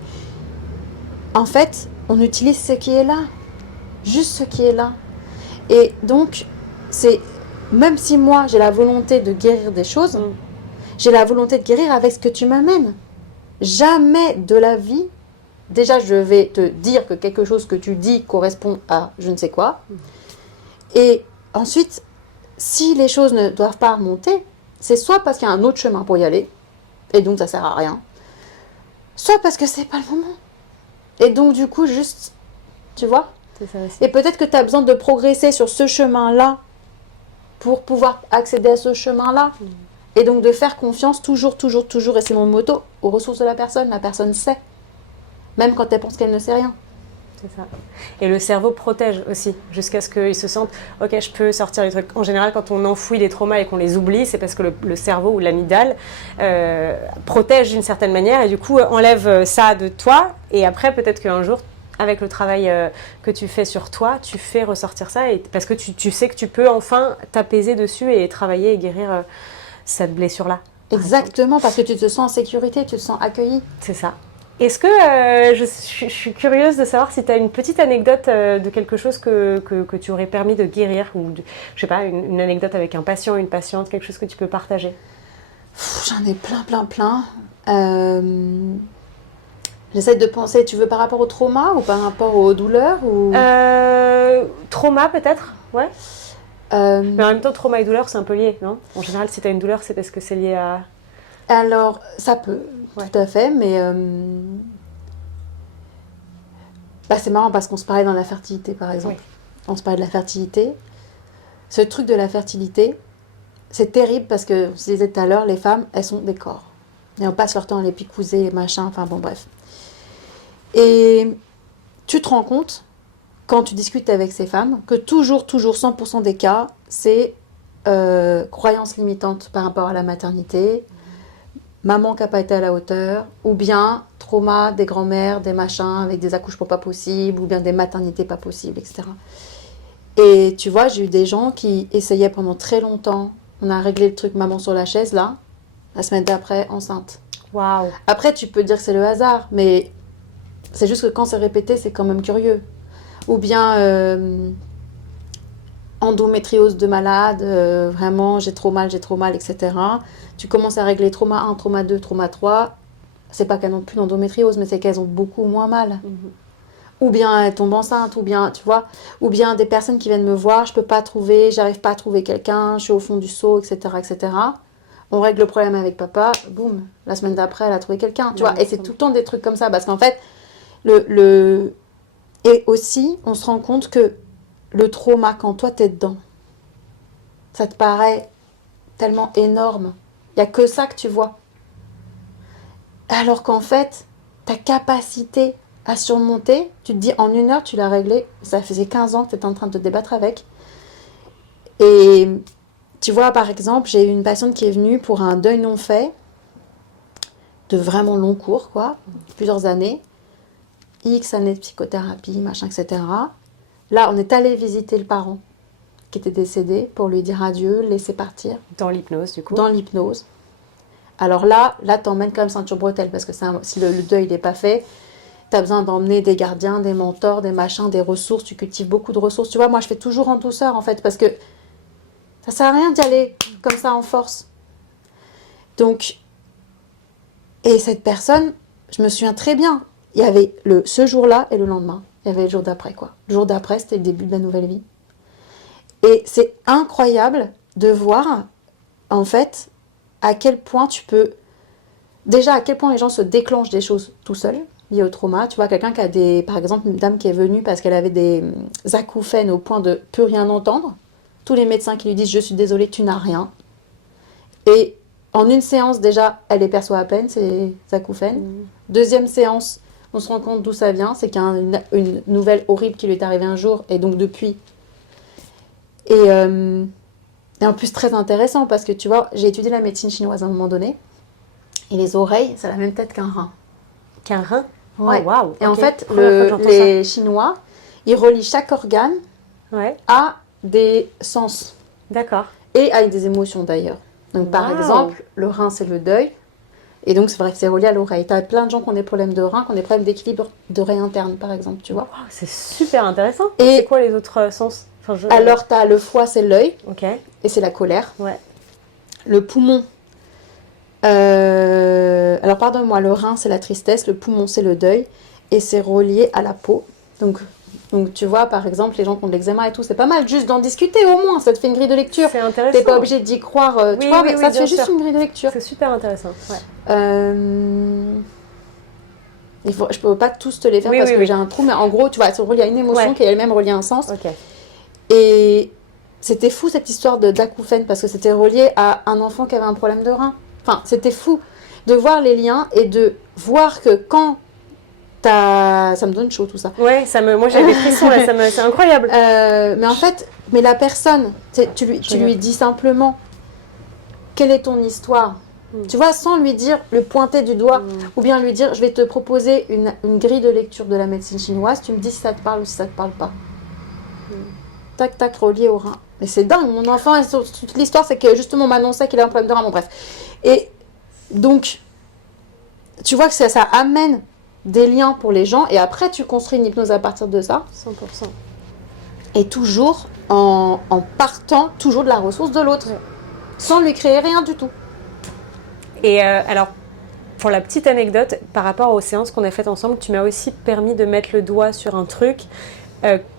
en fait, on utilise ce qui est là. Juste ce qui est là. Et donc, même si moi, j'ai la volonté de guérir des choses, j'ai la volonté de guérir avec ce que tu m'amènes. Jamais de la vie, déjà, je vais te dire que quelque chose que tu dis correspond à je ne sais quoi. Et ensuite, si les choses ne doivent pas remonter, c'est soit parce qu'il y a un autre chemin pour y aller, et donc ça sert à rien, soit parce que c'est pas le moment. Et donc, du coup, juste, tu vois? C'est ça aussi. Et peut-être que tu as besoin de progresser sur ce chemin-là pour pouvoir accéder à ce chemin-là. Et donc de faire confiance toujours, et c'est mon motto, aux ressources de la personne. La personne sait, même quand elle pense qu'elle ne sait rien. C'est ça. Et le cerveau protège aussi, jusqu'à ce qu'il se sente « Ok, je peux sortir les trucs ». En général, quand on enfouit les traumas et qu'on les oublie, c'est parce que le cerveau ou l'amygdale protège d'une certaine manière et du coup enlève ça de toi. Et après, peut-être qu'un jour, avec le travail que tu fais sur toi, tu fais ressortir ça parce que tu sais que tu peux enfin t'apaiser dessus et travailler et guérir cette blessure-là. Exactement, parce que tu te sens en sécurité, tu te sens accueilli. C'est ça. Est-ce que je suis curieuse de savoir si tu as une petite anecdote de quelque chose que tu aurais permis de guérir ou, je sais pas, une anecdote avec un patient, une patiente, quelque chose que tu peux partager? J'en ai plein. J'essaie de penser, tu veux par rapport au trauma ou par rapport aux douleurs ou... Trauma peut-être, ouais. Mais en même temps, trauma et douleur, c'est un peu lié, non? En général, si tu as une douleur, c'est parce que c'est lié à... Alors, ça peut, tout à fait, mais... c'est marrant parce qu'on se parlait dans la fertilité, par exemple. Oui. On se parlait de la fertilité. Ce truc de la fertilité, c'est terrible parce que, je disais tout à l'heure, les femmes, elles sont des corps. Et on passe leur temps à les picouser, machin, enfin bon, bref. Et tu te rends compte, quand tu discutes avec ces femmes, que toujours, 100% des cas, c'est croyances limitantes par rapport à la maternité, maman qui n'a pas été à la hauteur, ou bien trauma des grands-mères, des machins avec des accouchements pas possibles, ou bien des maternités pas possibles, etc. Et tu vois, j'ai eu des gens qui essayaient pendant très longtemps. On a réglé le truc maman sur la chaise, là. La semaine d'après, enceinte. Waouh. Après, tu peux dire que c'est le hasard, mais c'est juste que quand c'est répété, c'est quand même curieux. Ou bien endométriose de malade, vraiment j'ai trop mal, etc. Tu commences à régler trauma 1, trauma 2, trauma 3. C'est pas qu'elles n'ont plus d'endométriose, mais c'est qu'elles ont beaucoup moins mal. Ou bien elles tombent enceintes, ou bien, tu vois, ou bien des personnes qui viennent me voir, j'arrive pas à trouver quelqu'un, je suis au fond du seau, etc., etc. On règle le problème avec papa, boum, la semaine d'après, elle a trouvé quelqu'un, tu vois. Et c'est tout le temps des trucs comme ça, parce qu'en fait, et aussi, on se rend compte que le trauma, quand toi, t'es dedans, ça te paraît tellement énorme. Il n'y a que ça que tu vois. Alors qu'en fait, ta capacité à surmonter, tu te dis en 1 heure, tu l'as réglé. Ça faisait 15 ans que tu étais en train de te débattre avec. Et tu vois, par exemple, j'ai eu une patiente qui est venue pour un deuil non fait, de vraiment long cours, quoi, plusieurs années, X années de psychothérapie, machin, etc. Là, on est allé visiter le parent qui était décédé pour lui dire adieu, le laisser partir. Dans l'hypnose, du coup. Dans l'hypnose. Alors là t'emmènes quand même ceinture bretelle, parce que si le deuil n'est pas fait, t'as besoin d'emmener des gardiens, des mentors, des machins, des ressources, tu cultives beaucoup de ressources. Tu vois, moi je fais toujours en douceur en fait, parce que ça sert à rien d'y aller comme ça en force. Donc, et cette personne, je me souviens très bien, il y avait ce jour-là et le lendemain. Il y avait le jour d'après, quoi. Le jour d'après, c'était le début de la nouvelle vie. Et c'est incroyable de voir, en fait, à quel point tu peux... Déjà, à quel point les gens se déclenchent des choses tout seuls, liées au trauma. Tu vois, quelqu'un qui a des... Par exemple, une dame qui est venue parce qu'elle avait des acouphènes au point de plus rien entendre. Tous les médecins qui lui disent « Je suis désolée, tu n'as rien ». Et en une séance, déjà, elle les perçoit à peine, ces acouphènes. Deuxième séance, on se rend compte d'où ça vient. C'est qu'il y a une nouvelle horrible qui lui est arrivée un jour. Et donc, depuis... Et en plus, très intéressant, parce que tu vois, j'ai étudié la médecine chinoise à un moment donné. Et les oreilles, c'est la même tête qu'un rein. Qu'un rein? Ouais. Oh, waouh. Et en fait, Première fois que j'entends les Chinois, ils relient chaque organe Ouais, à des sens. d'accord. Et à des émotions d'ailleurs. Donc par Waouh. exemple, le rein, c'est le deuil. Et donc c'est vrai que c'est relié à l'oreille. Tu as plein de gens qui ont des problèmes de rein, qui ont des problèmes d'équilibre d'oreille interne, par exemple, tu vois. Waouh, c'est super intéressant. Et- C'est quoi les autres sens? Enfin, Alors, tu as le foie, c'est l'œil, Ok, et c'est la colère. ouais. Le poumon, alors pardonne-moi, le rein c'est la tristesse, le poumon c'est le deuil, et c'est relié à la peau. Donc tu vois, par exemple, les gens qui ont de l'eczéma et tout, c'est pas mal juste d'en discuter au moins, ça te fait une grille de lecture. C'est intéressant. T'es pas obligé d'y croire, tu Oui, vois, oui, mais oui, ça te bien fait juste sûr. une grille de lecture. C'est super intéressant, ouais. Je peux pas tous te les faire Oui, parce oui, que oui. j'ai un trou, mais en gros, tu vois, c'est relié à une émotion Ouais. qui est elle-même reliée à un sens. Ok. Et c'était fou cette histoire d'acouphène parce que c'était relié à un enfant qui avait un problème de rein. Enfin, c'était fou de voir les liens et de voir que quand t'as... Ça me donne chaud tout ça. Ouais, moi j'ai des frissons là, c'est incroyable. Mais en fait, la personne, tu lui dis simplement quelle est ton histoire. Tu vois, sans lui dire, le pointer du doigt, ou bien lui dire, je vais te proposer une grille de lecture de la médecine chinoise, tu me dis si ça te parle ou si ça te parle pas. Tac, tac, relié au rein. Mais c'est dingue, mon enfant, toute l'histoire, c'est que justement, on m'annonçait qu'il a un problème de rein, bon bref. Et donc, tu vois que ça amène des liens pour les gens, et après, tu construis une hypnose à partir de ça. 100%. Et toujours en partant toujours de la ressource de l'autre, sans lui créer rien du tout. Et alors, pour la petite anecdote, par rapport aux séances qu'on a faites ensemble, tu m'as aussi permis de mettre le doigt sur un truc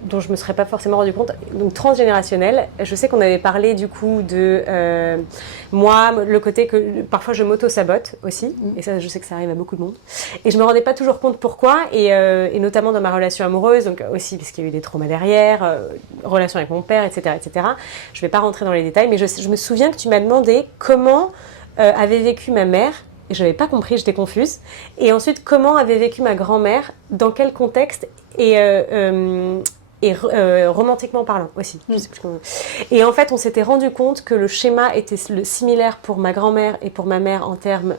dont je ne me serais pas forcément rendu compte, donc transgénérationnel. Je sais qu'on avait parlé du coup de moi, le côté que parfois je m'auto-sabote aussi, et ça je sais que ça arrive à beaucoup de monde, et je me rendais pas toujours compte pourquoi, et notamment dans ma relation amoureuse, donc aussi parce qu'il y a eu des traumas derrière, relation avec mon père, etc., etc. Je vais pas rentrer dans les détails, mais je me souviens que tu m'as demandé comment avait vécu ma mère. Et je n'avais pas compris, j'étais confuse. Et ensuite, comment avait vécu ma grand-mère, dans quel contexte et romantiquement parlant aussi. Je sais plus comment. Et en fait, on s'était rendu compte que le schéma était similaire pour ma grand-mère et pour ma mère en termes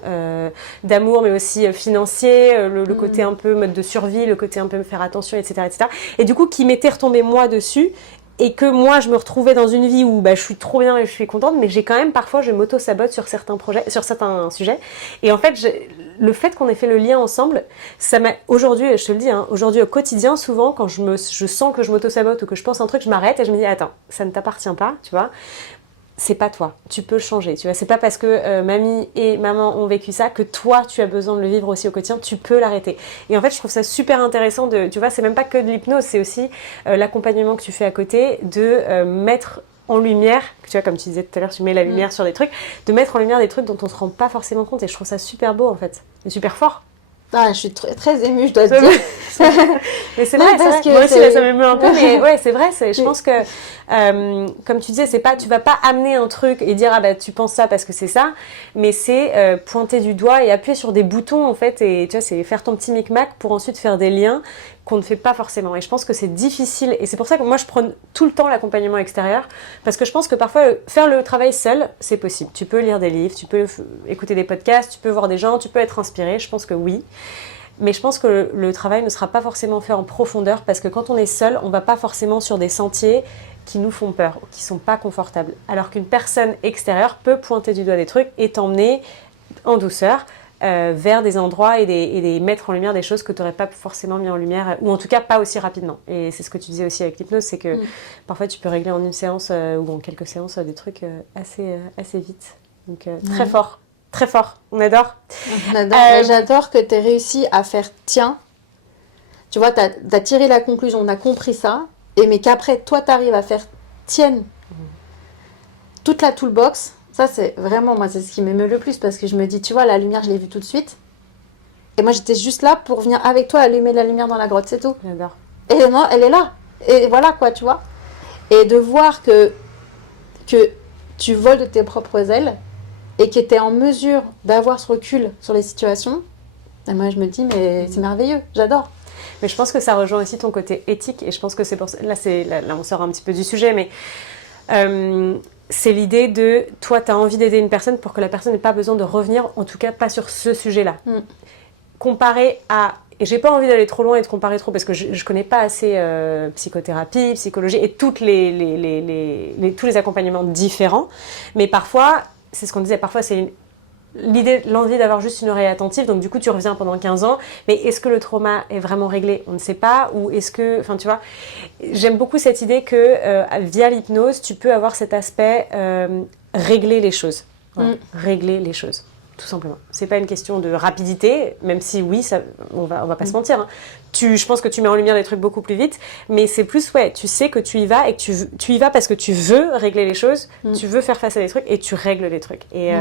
d'amour, mais aussi financier, le côté un peu mode de survie, le côté un peu me faire attention, etc., etc. Et du coup, qui m'était retombé moi dessus. Et que moi, je me retrouvais dans une vie où je suis trop bien et je suis contente, mais j'ai quand même parfois, je m'auto-sabote sur certains projets, sur certains sujets. Et en fait, le fait qu'on ait fait le lien ensemble, ça m'a aujourd'hui, je te le dis, aujourd'hui au quotidien, souvent, quand je sens que je m'auto-sabote ou que je pense un truc, je m'arrête et je me dis, attends, ça ne t'appartient pas, tu vois. C'est pas toi, tu peux changer, tu vois, c'est pas parce que mamie et maman ont vécu ça que toi tu as besoin de le vivre aussi au quotidien, tu peux l'arrêter. Et en fait je trouve ça super intéressant tu vois, c'est même pas que de l'hypnose, c'est aussi l'accompagnement que tu fais à côté, de mettre en lumière, tu vois, comme tu disais tout à l'heure, tu mets la lumière sur des trucs, de mettre en lumière des trucs dont on se rend pas forcément compte, et je trouve ça super beau en fait, et super fort. Ah, je suis très émue, je dois te dire. Mais c'est vrai, parce que moi aussi, là, ça m'émeut un peu, mais ouais, c'est vrai. Je pense que, comme tu disais, tu vas pas amener un truc et dire, ah bah, tu penses ça parce que c'est ça, mais c'est pointer du doigt et appuyer sur des boutons, en fait, et tu vois, c'est faire ton petit micmac pour ensuite faire des liens qu'on ne fait pas forcément. Et je pense que c'est difficile, et c'est pour ça que moi, je prends tout le temps l'accompagnement extérieur, parce que je pense que parfois, faire le travail seul, c'est possible. Tu peux lire des livres, tu peux écouter des podcasts, tu peux voir des gens, tu peux être inspiré, je pense que oui. Mais je pense que le travail ne sera pas forcément fait en profondeur parce que quand on est seul, on ne va pas forcément sur des sentiers qui nous font peur, qui ne sont pas confortables. Alors qu'une personne extérieure peut pointer du doigt des trucs et t'emmener en douceur vers des endroits et mettre en lumière des choses que tu n'aurais pas forcément mis en lumière, ou en tout cas pas aussi rapidement. Et c'est ce que tu disais aussi avec l'hypnose, c'est que parfois tu peux régler en une séance ou en quelques séances des trucs assez vite. Donc très fort. Très fort, on adore. On adore. J'adore que tu aies réussi à faire tien. Tu vois, tu as tiré la conclusion, on a compris ça, mais qu'après, toi, tu arrives à faire tienne toute la toolbox. Ça, c'est vraiment, moi, c'est ce qui m'émeut le plus parce que je me dis, tu vois, la lumière, je l'ai vue tout de suite. Et moi, j'étais juste là pour venir avec toi allumer la lumière dans la grotte, c'est tout. J'adore. Et non, elle est là. Et voilà, quoi, tu vois. Et de voir que tu voles de tes propres ailes et que tu es en mesure d'avoir ce recul sur les situations, et moi je me dis, mais c'est merveilleux, j'adore. Mais je pense que ça rejoint aussi ton côté éthique, et je pense que c'est pour ça, là on sort un petit peu du sujet, mais c'est l'idée de, toi tu as envie d'aider une personne pour que la personne n'ait pas besoin de revenir, en tout cas pas sur ce sujet-là. Comparé à, et j'ai pas envie d'aller trop loin et de comparer trop, parce que je connais pas assez psychothérapie, psychologie, et tous les accompagnements différents, mais parfois, c'est ce qu'on disait, parfois c'est l'envie d'avoir juste une oreille attentive, donc du coup tu reviens pendant 15 ans, mais est-ce que le trauma est vraiment réglé? On ne sait pas, ou est-ce que, enfin tu vois, j'aime beaucoup cette idée que via l'hypnose, tu peux avoir cet aspect régler les choses, voilà, régler les choses, tout simplement. C'est pas une question de rapidité, même si oui, ça, on va pas se mentir, hein. Je pense que tu mets en lumière des trucs beaucoup plus vite, mais c'est plus, ouais, tu sais que tu y vas et que tu y vas parce que tu veux régler les choses, tu veux faire face à des trucs et tu règles les trucs. Et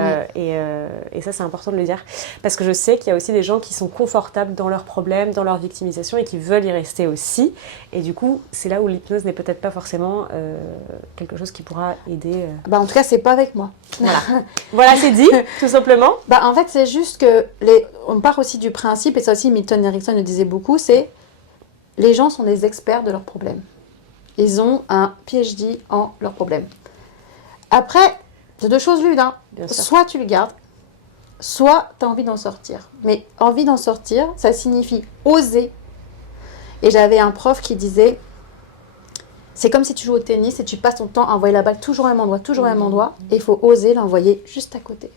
ça, c'est important de le dire. Parce que je sais qu'il y a aussi des gens qui sont confortables dans leurs problèmes, dans leur victimisation et qui veulent y rester aussi. Et du coup, c'est là où l'hypnose n'est peut-être pas forcément quelque chose qui pourra aider. Bah, en tout cas, c'est pas avec moi. Voilà, voilà, c'est dit, tout simplement. Bah, en fait, c'est juste que on part aussi du principe, et ça aussi Milton Erickson le disait beaucoup, c'est les gens sont des experts de leurs problèmes. Ils ont un PhD en leurs problèmes. Après, c'est deux choses l'une, hein. Soit tu le gardes, soit tu as envie d'en sortir. Mais envie d'en sortir, ça signifie oser. Et j'avais un prof qui disait, c'est comme si tu joues au tennis et tu passes ton temps à envoyer la balle toujours au même endroit, toujours au même endroit, et il faut oser l'envoyer juste à côté.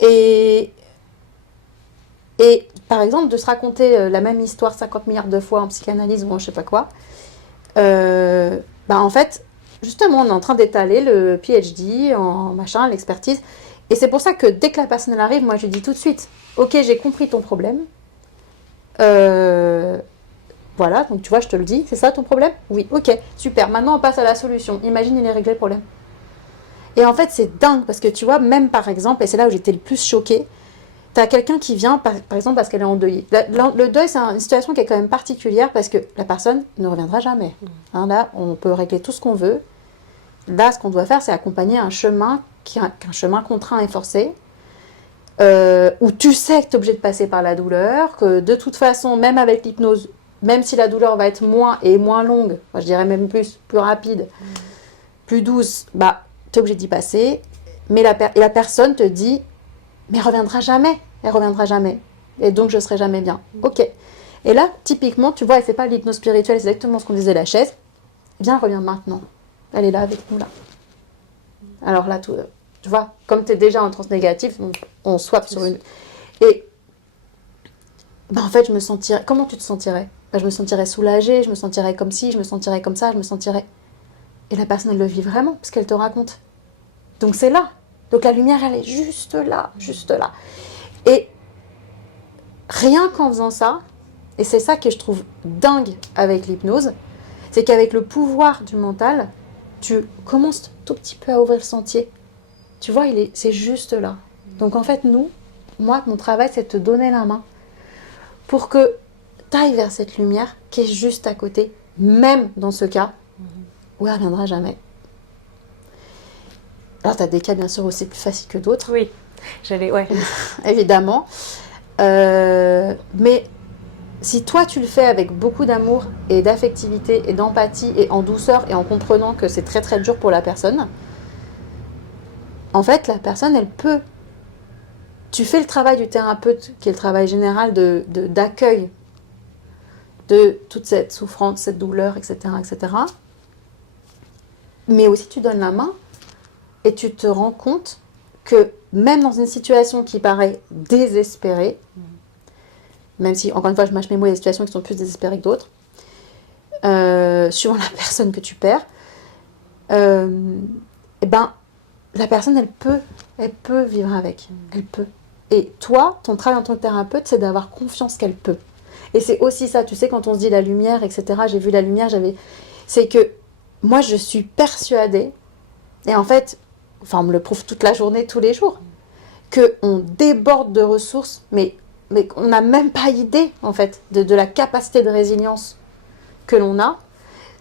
Et par exemple, de se raconter la même histoire 50 milliards de fois en psychanalyse ou en je sais pas quoi, en fait, justement, on est en train d'étaler le PhD en machin, l'expertise. Et c'est pour ça que dès que la personne arrive, moi je lui dis tout de suite, ok, j'ai compris ton problème. Voilà, donc tu vois, je te le dis, c'est ça ton problème? Oui, ok, super. Maintenant, on passe à la solution. Imagine, il est réglé le problème. Et en fait, c'est dingue parce que tu vois, même par exemple, et c'est là où j'étais le plus choquée, t'as quelqu'un qui vient, par exemple, parce qu'elle est endeuillée. Le deuil, c'est une situation qui est quand même particulière parce que la personne ne reviendra jamais. Hein, là, on peut régler tout ce qu'on veut. Là, ce qu'on doit faire, c'est accompagner un chemin qu'un chemin contraint et forcé, où tu sais que tu es obligé de passer par la douleur, que de toute façon, même avec l'hypnose, même si la douleur va être moins longue, moi, je dirais même plus rapide, plus douce, tu es obligé d'y passer. Mais la personne te dit, mais elle reviendra jamais. Et donc, je serai jamais bien. Ok. Et là, typiquement, tu vois, et c'est pas l'hypnose spirituelle, c'est exactement ce qu'on disait la chaise. Viens, reviens maintenant. Elle est là avec nous, là. Alors là, tu vois, comme tu es déjà en transe négative, on swap sur une... Et en fait, je me sentirais... Comment tu te sentirais? Je me sentirais soulagée, je me sentirais comme ci, je me sentirais comme ça, je me sentirais... Et la personne, elle le vit vraiment, parce qu'elle te raconte. Donc c'est là. Donc la lumière, elle est juste là, juste là. Et rien qu'en faisant ça, et c'est ça que je trouve dingue avec l'hypnose, c'est qu'avec le pouvoir du mental, tu commences tout petit peu à ouvrir le sentier. Tu vois, c'est juste là. Donc en fait, moi, mon travail, c'est de te donner la main pour que tu ailles vers cette lumière qui est juste à côté, même dans ce cas où elle ne reviendra jamais. Alors, tu as des cas, bien sûr, aussi plus faciles que d'autres. Oui, ouais. Évidemment. Mais si toi, tu le fais avec beaucoup d'amour et d'affectivité et d'empathie et en douceur et en comprenant que c'est très, très dur pour la personne, en fait, la personne, elle peut... Tu fais le travail du thérapeute, qui est le travail général d'accueil de toute cette souffrance, cette douleur, etc., etc. Mais aussi, tu donnes la main et tu te rends compte que même dans une situation qui paraît désespérée, même si, encore une fois, je mâche mes mots, il y a des situations qui sont plus désespérées que d'autres, suivant la personne que tu perds, eh ben, la personne, elle peut vivre avec. Elle peut. Et toi, ton travail en tant que thérapeute, c'est d'avoir confiance qu'elle peut. Et c'est aussi ça, tu sais, quand on se dit la lumière, etc., j'ai vu la lumière, c'est que moi, je suis persuadée, et en fait, enfin, on me le prouve toute la journée, tous les jours, qu'on déborde de ressources, mais on n'a même pas idée, en fait, de la capacité de résilience que l'on a,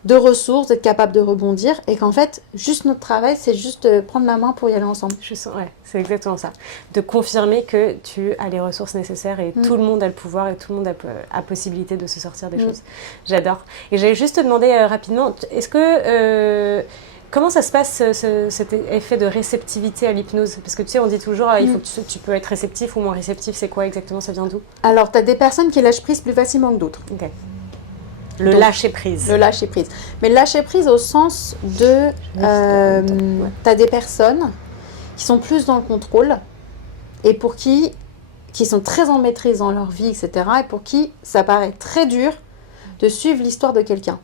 de ressources, d'être capable de rebondir, et qu'en fait, juste notre travail, c'est juste de prendre la main pour y aller ensemble. Ouais, c'est exactement ça. De confirmer que tu as les ressources nécessaires et tout le monde a le pouvoir et tout le monde a possibilité de se sortir des choses. J'adore. Et j'allais juste te demander rapidement, est-ce que... comment ça se passe, cet effet de réceptivité à l'hypnose? Parce que tu sais, on dit toujours, il faut que tu peux être réceptif ou moins réceptif. C'est quoi exactement? Ça vient d'où? Alors, tu as des personnes qui lâchent prise plus facilement que d'autres. Ok. Le lâcher prise. Le lâcher prise. Mais le lâcher prise au sens de... tu as des personnes qui sont plus dans le contrôle et pour qui sont très en maîtrise dans leur vie, etc. Et pour qui ça paraît très dur de suivre l'histoire de quelqu'un.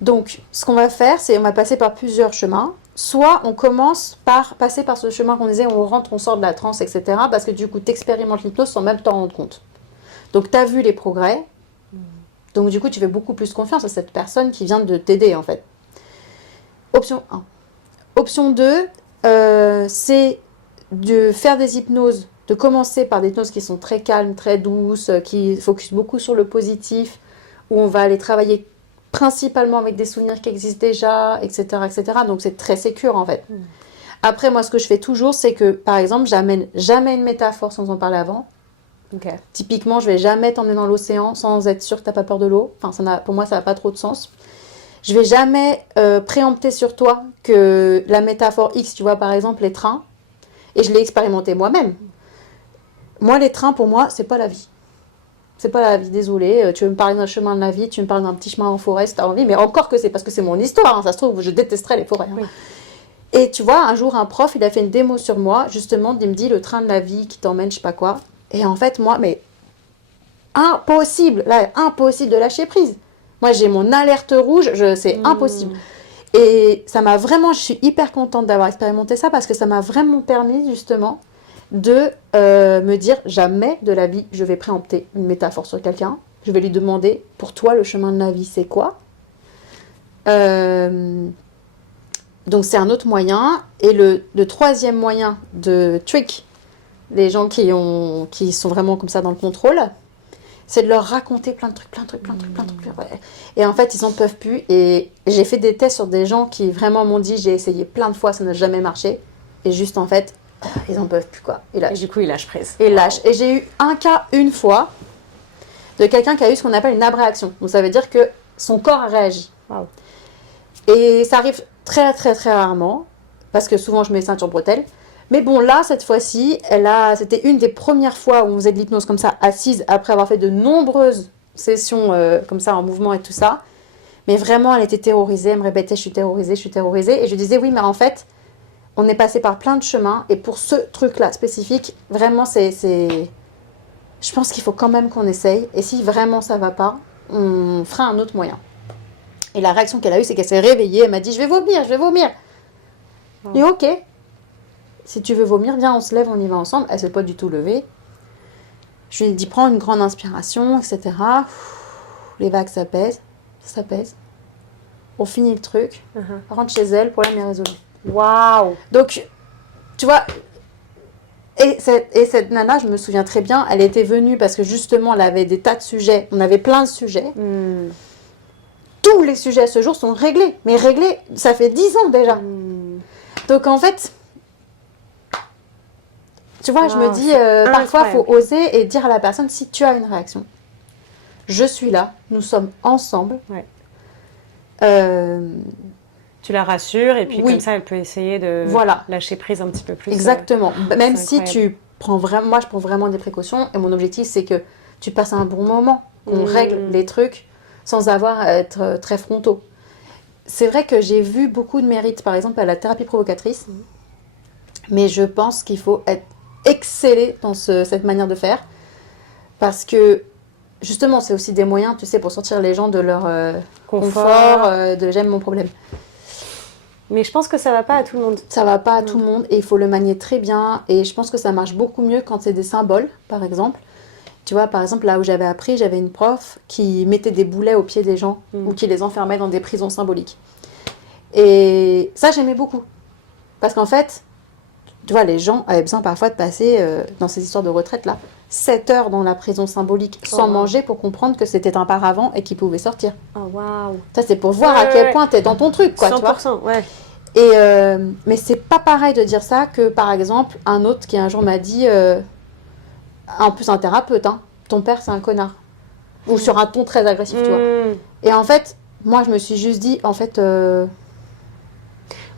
Donc, ce qu'on va faire, c'est on va passer par plusieurs chemins. Soit on commence par passer par ce chemin qu'on disait, on rentre, on sort de la transe, etc. Parce que du coup, tu expérimentes l'hypnose sans même t'en rendre compte. Donc, tu as vu les progrès. Donc, du coup, tu fais beaucoup plus confiance à cette personne qui vient de t'aider, en fait. Option 1. Option 2, c'est de faire des hypnoses, de commencer par des hypnoses qui sont très calmes, très douces, qui focusent beaucoup sur le positif, où on va aller travailler principalement avec des souvenirs qui existent déjà, etc., etc. Donc, c'est très sécure, en fait. Après, moi, ce que je fais toujours, c'est que, par exemple, j'amène jamais une métaphore sans en parler avant. Okay. Typiquement, je vais jamais t'emmener dans l'océan sans être sûr que tu n'as pas peur de l'eau. Enfin, pour moi, ça n'a pas trop de sens. Je vais jamais préempter sur toi que la métaphore X, tu vois, par exemple, les trains, et je l'ai expérimenté moi-même. Moi, les trains, pour moi, c'est pas la vie. C'est pas la vie, désolée. Tu veux me parler d'un chemin de la vie, tu veux me parler d'un petit chemin en forêt si tu as envie, mais encore que c'est parce que c'est mon histoire, hein, ça se trouve, je détesterais les forêts. Hein. Oui. Et tu vois, un jour, un prof, il a fait une démo sur moi, justement, il me dit le train de la vie qui t'emmène, je sais pas quoi. Et en fait, moi, mais impossible de lâcher prise. Moi, j'ai mon alerte rouge, c'est impossible. Et ça m'a vraiment, je suis hyper contente d'avoir expérimenté ça parce que ça m'a vraiment permis, justement, de me dire jamais de la vie, je vais préempter une métaphore sur quelqu'un. Je vais lui demander, pour toi, le chemin de la vie, c'est quoi? Donc, c'est un autre moyen. Et le troisième moyen de trick, les gens qui sont vraiment comme ça dans le contrôle, c'est de leur raconter plein de trucs. Ouais. Et en fait, ils n'en peuvent plus. Et j'ai fait des tests sur des gens qui vraiment m'ont dit, j'ai essayé plein de fois, ça n'a jamais marché. Et juste, en fait, ils n'en peuvent plus, quoi. Et du coup, ils lâchent prise. Et lâchent. Et j'ai eu un cas, une fois, de quelqu'un qui a eu ce qu'on appelle une abréaction. Donc, ça veut dire que son corps a réagi. Wow. Et ça arrive très, très, très rarement, parce que souvent, je mets ceinture bretelle. Mais bon, là, cette fois-ci, c'était une des premières fois où on faisait de l'hypnose comme ça, assise, après avoir fait de nombreuses sessions comme ça, en mouvement et tout ça. Mais vraiment, elle était terrorisée, elle me répétait, je suis terrorisée. Et je disais, oui, mais en fait, on est passé par plein de chemins. Et pour ce truc-là spécifique, vraiment, je pense qu'il faut quand même qu'on essaye. Et si vraiment ça va pas, on fera un autre moyen. Et la réaction qu'elle a eue, c'est qu'elle s'est réveillée. Elle m'a dit, je vais vomir. Oh. Et ok. Si tu veux vomir, viens, on se lève, on y va ensemble. Elle ne s'est pas du tout levée. Je lui ai dit, prends une grande inspiration, etc. Les vagues s'apaisent. On finit le truc. Rentre chez elle, problème est résolu. Waouh! Donc, tu vois, Et cette nana, je me souviens très bien, elle était venue parce que justement, elle avait des tas de sujets. On avait plein de sujets. Tous les sujets à ce jour sont réglés. Mais réglés, ça fait 10 ans déjà. Donc en fait, tu vois, je me dis, parfois, il faut oser et dire à la personne, si tu as une réaction, je suis là, nous sommes ensemble. Ouais. Tu la rassures et puis comme ça, elle peut essayer de lâcher prise un petit peu plus. Exactement. Même si tu prends vraiment... Moi, je prends vraiment des précautions et mon objectif, c'est que tu passes un bon moment, qu'on règle les trucs sans avoir à être très frontaux. C'est vrai que j'ai vu beaucoup de mérite, par exemple, à la thérapie provocatrice, mais je pense qu'il faut être excellé dans cette manière de faire parce que justement, c'est aussi des moyens, tu sais, pour sortir les gens de leur confort de j'aime mon problème. Mais je pense que ça va pas à tout le monde. Ça va pas à tout le monde et il faut le manier très bien. Et je pense que ça marche beaucoup mieux quand c'est des symboles, par exemple. Tu vois, par exemple, là où j'avais appris, j'avais une prof qui mettait des boulets aux pieds des gens ou qui les enfermait dans des prisons symboliques. Et ça, j'aimais beaucoup. Parce qu'en fait, tu vois, les gens avaient besoin parfois de passer, dans ces histoires de retraite-là, 7 heures dans la prison symbolique sans manger pour comprendre que c'était un paravent et qu'ils pouvaient sortir. Oh, waouh. Ça, c'est pour voir à quel point t'es dans ton truc, quoi, 100%, tu vois. ouais. Et, mais c'est pas pareil de dire ça que, par exemple, un autre qui un jour m'a dit, en plus un thérapeute, hein, ton père, c'est un connard. Ou sur un ton très agressif, tu vois. Et en fait, moi, je me suis juste dit, en fait...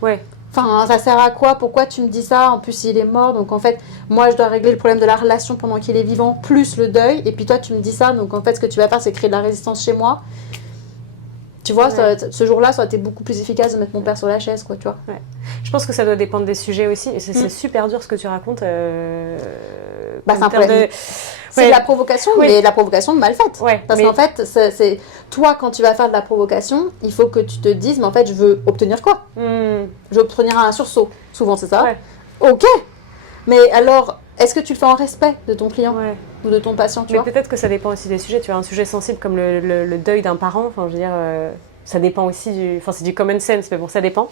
ouais. Enfin, ça sert à quoi? Pourquoi tu me dis ça? En plus, il est mort. Donc, en fait, moi, je dois régler le problème de la relation pendant qu'il est vivant, plus le deuil. Et puis, toi, tu me dis ça. Donc, en fait, ce que tu vas faire, c'est créer de la résistance chez moi. Tu vois, ce jour-là, ça aurait été beaucoup plus efficace de mettre mon père sur la chaise, quoi, tu vois. Ouais. Je pense que ça doit dépendre des sujets aussi. Et c'est super dur ce que tu racontes. C'est un problème. C'est de la provocation, mais de la provocation mal faite. Ouais, parce qu'en fait, c'est toi, quand tu vas faire de la provocation, il faut que tu te dises, mais en fait, je veux obtenir quoi? Je veux obtenir un sursaut. Souvent, c'est ça. Ok. Mais alors, est-ce que tu le fais en respect de ton client ou de ton patient, tu vois? Mais peut-être que ça dépend aussi des sujets. Tu vois, un sujet sensible comme le deuil d'un parent, enfin, je veux dire... ça dépend aussi enfin c'est du common sense, mais bon, ça dépend.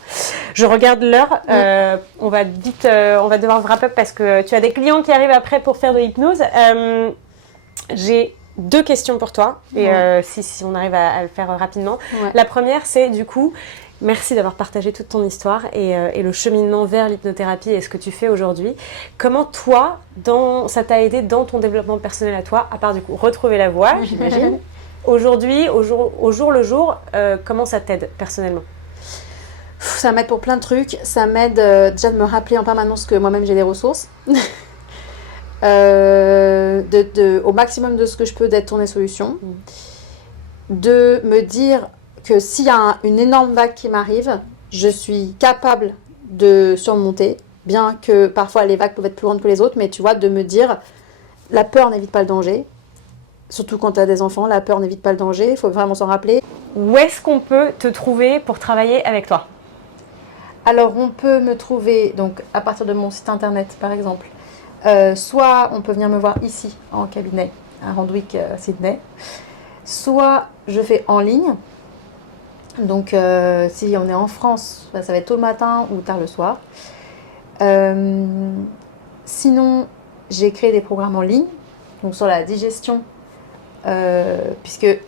Je regarde l'heure, on va devoir wrap up parce que tu as des clients qui arrivent après pour faire de l'hypnose. J'ai 2 questions pour toi, et si on arrive à le faire rapidement. La première, c'est du coup, merci d'avoir partagé toute ton histoire et le cheminement vers l'hypnothérapie et ce que tu fais aujourd'hui. Comment toi, ça t'a aidé dans ton développement personnel à toi, à part du coup retrouver la voix, j'imagine. Aujourd'hui, au jour le jour, comment ça t'aide personnellement? Ça m'aide pour plein de trucs. Ça m'aide déjà de me rappeler en permanence que moi-même j'ai des ressources. Au maximum de ce que je peux d'être tournée solution. De me dire que s'il y a une énorme vague qui m'arrive, je suis capable de surmonter. Bien que parfois les vagues peuvent être plus grandes que les autres, mais tu vois, de me dire la peur n'évite pas le danger. Surtout quand tu as des enfants, la peur n'évite pas le danger, il faut vraiment s'en rappeler. Où est-ce qu'on peut te trouver pour travailler avec toi? Alors, on peut me trouver donc, à partir de mon site internet, par exemple. Soit on peut venir me voir ici, en cabinet, à Randwick, Sydney. Soit je fais en ligne. Donc, si on est en France, ça va être tôt le matin ou tard le soir. Sinon, j'ai créé des programmes en ligne, donc sur la digestion. Puisque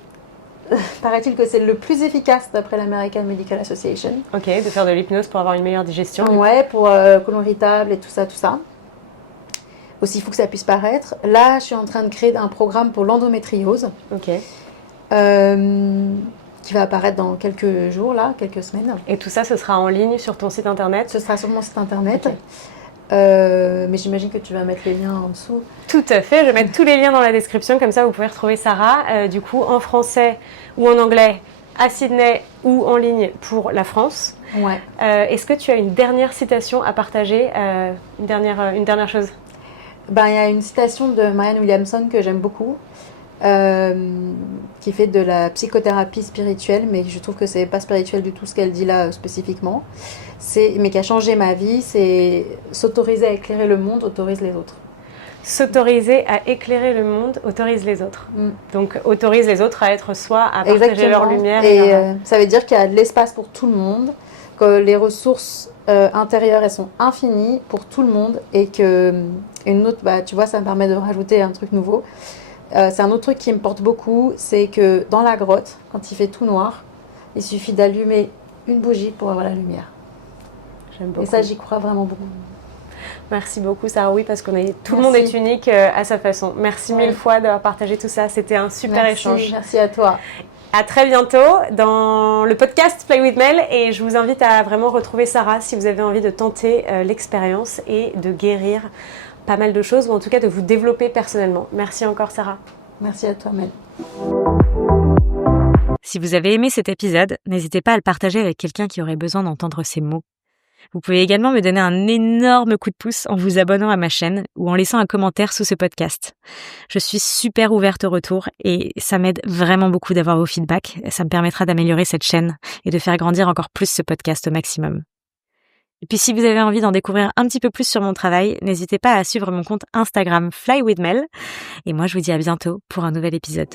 paraît-il que c'est le plus efficace d'après l'American Medical Association. Ok, de faire de l'hypnose pour avoir une meilleure digestion. Ouais, pour côlon irritable et tout ça, tout ça. Aussi fou que ça puisse paraître. Là, je suis en train de créer un programme pour l'endométriose. Ok. Qui va apparaître dans quelques jours, là, quelques semaines. Et tout ça, ce sera en ligne sur ton site internet? Ce sera sur mon site internet. Okay. Mais j'imagine que tu vas mettre les liens en dessous. Tout à fait, je vais mettre tous les liens dans la description, comme ça vous pouvez retrouver Sarah, du coup en français ou en anglais à Sydney ou en ligne pour la France. Ouais. Est-ce que tu as une dernière citation à partager, une dernière chose? Il y a une citation de Marianne Williamson que j'aime beaucoup, qui fait de la psychothérapie spirituelle, mais je trouve que c'est pas spirituel du tout ce qu'elle dit là spécifiquement. Mais qui a changé ma vie, c'est s'autoriser à éclairer le monde, autorise les autres. S'autoriser à éclairer le monde, autorise les autres. Donc autorise les autres à être soi, à partager leur lumière. Et ça veut dire qu'il y a de l'espace pour tout le monde, que les ressources intérieures, elles sont infinies pour tout le monde et que une autre, tu vois, ça me permet de rajouter un truc nouveau. C'est un autre truc qui me porte beaucoup, c'est que dans la grotte, quand il fait tout noir, il suffit d'allumer une bougie pour avoir la lumière. J'aime beaucoup. Et ça, j'y crois vraiment beaucoup. Merci beaucoup Sarah, oui, parce tout le monde est unique à sa façon. Merci mille fois d'avoir partagé tout ça, c'était un super échange. Merci à toi. À très bientôt dans le podcast Fly with Mel et je vous invite à vraiment retrouver Sarah si vous avez envie de tenter l'expérience et de guérir pas mal de choses ou en tout cas de vous développer personnellement. Merci encore Sarah. Merci à toi Mel. Si vous avez aimé cet épisode, n'hésitez pas à le partager avec quelqu'un qui aurait besoin d'entendre ces mots. Vous pouvez également me donner un énorme coup de pouce en vous abonnant à ma chaîne ou en laissant un commentaire sous ce podcast. Je suis super ouverte au retour et ça m'aide vraiment beaucoup d'avoir vos feedbacks. Ça me permettra d'améliorer cette chaîne et de faire grandir encore plus ce podcast au maximum. Et puis si vous avez envie d'en découvrir un petit peu plus sur mon travail, n'hésitez pas à suivre mon compte Instagram Fly with Mel. Et moi je vous dis à bientôt pour un nouvel épisode.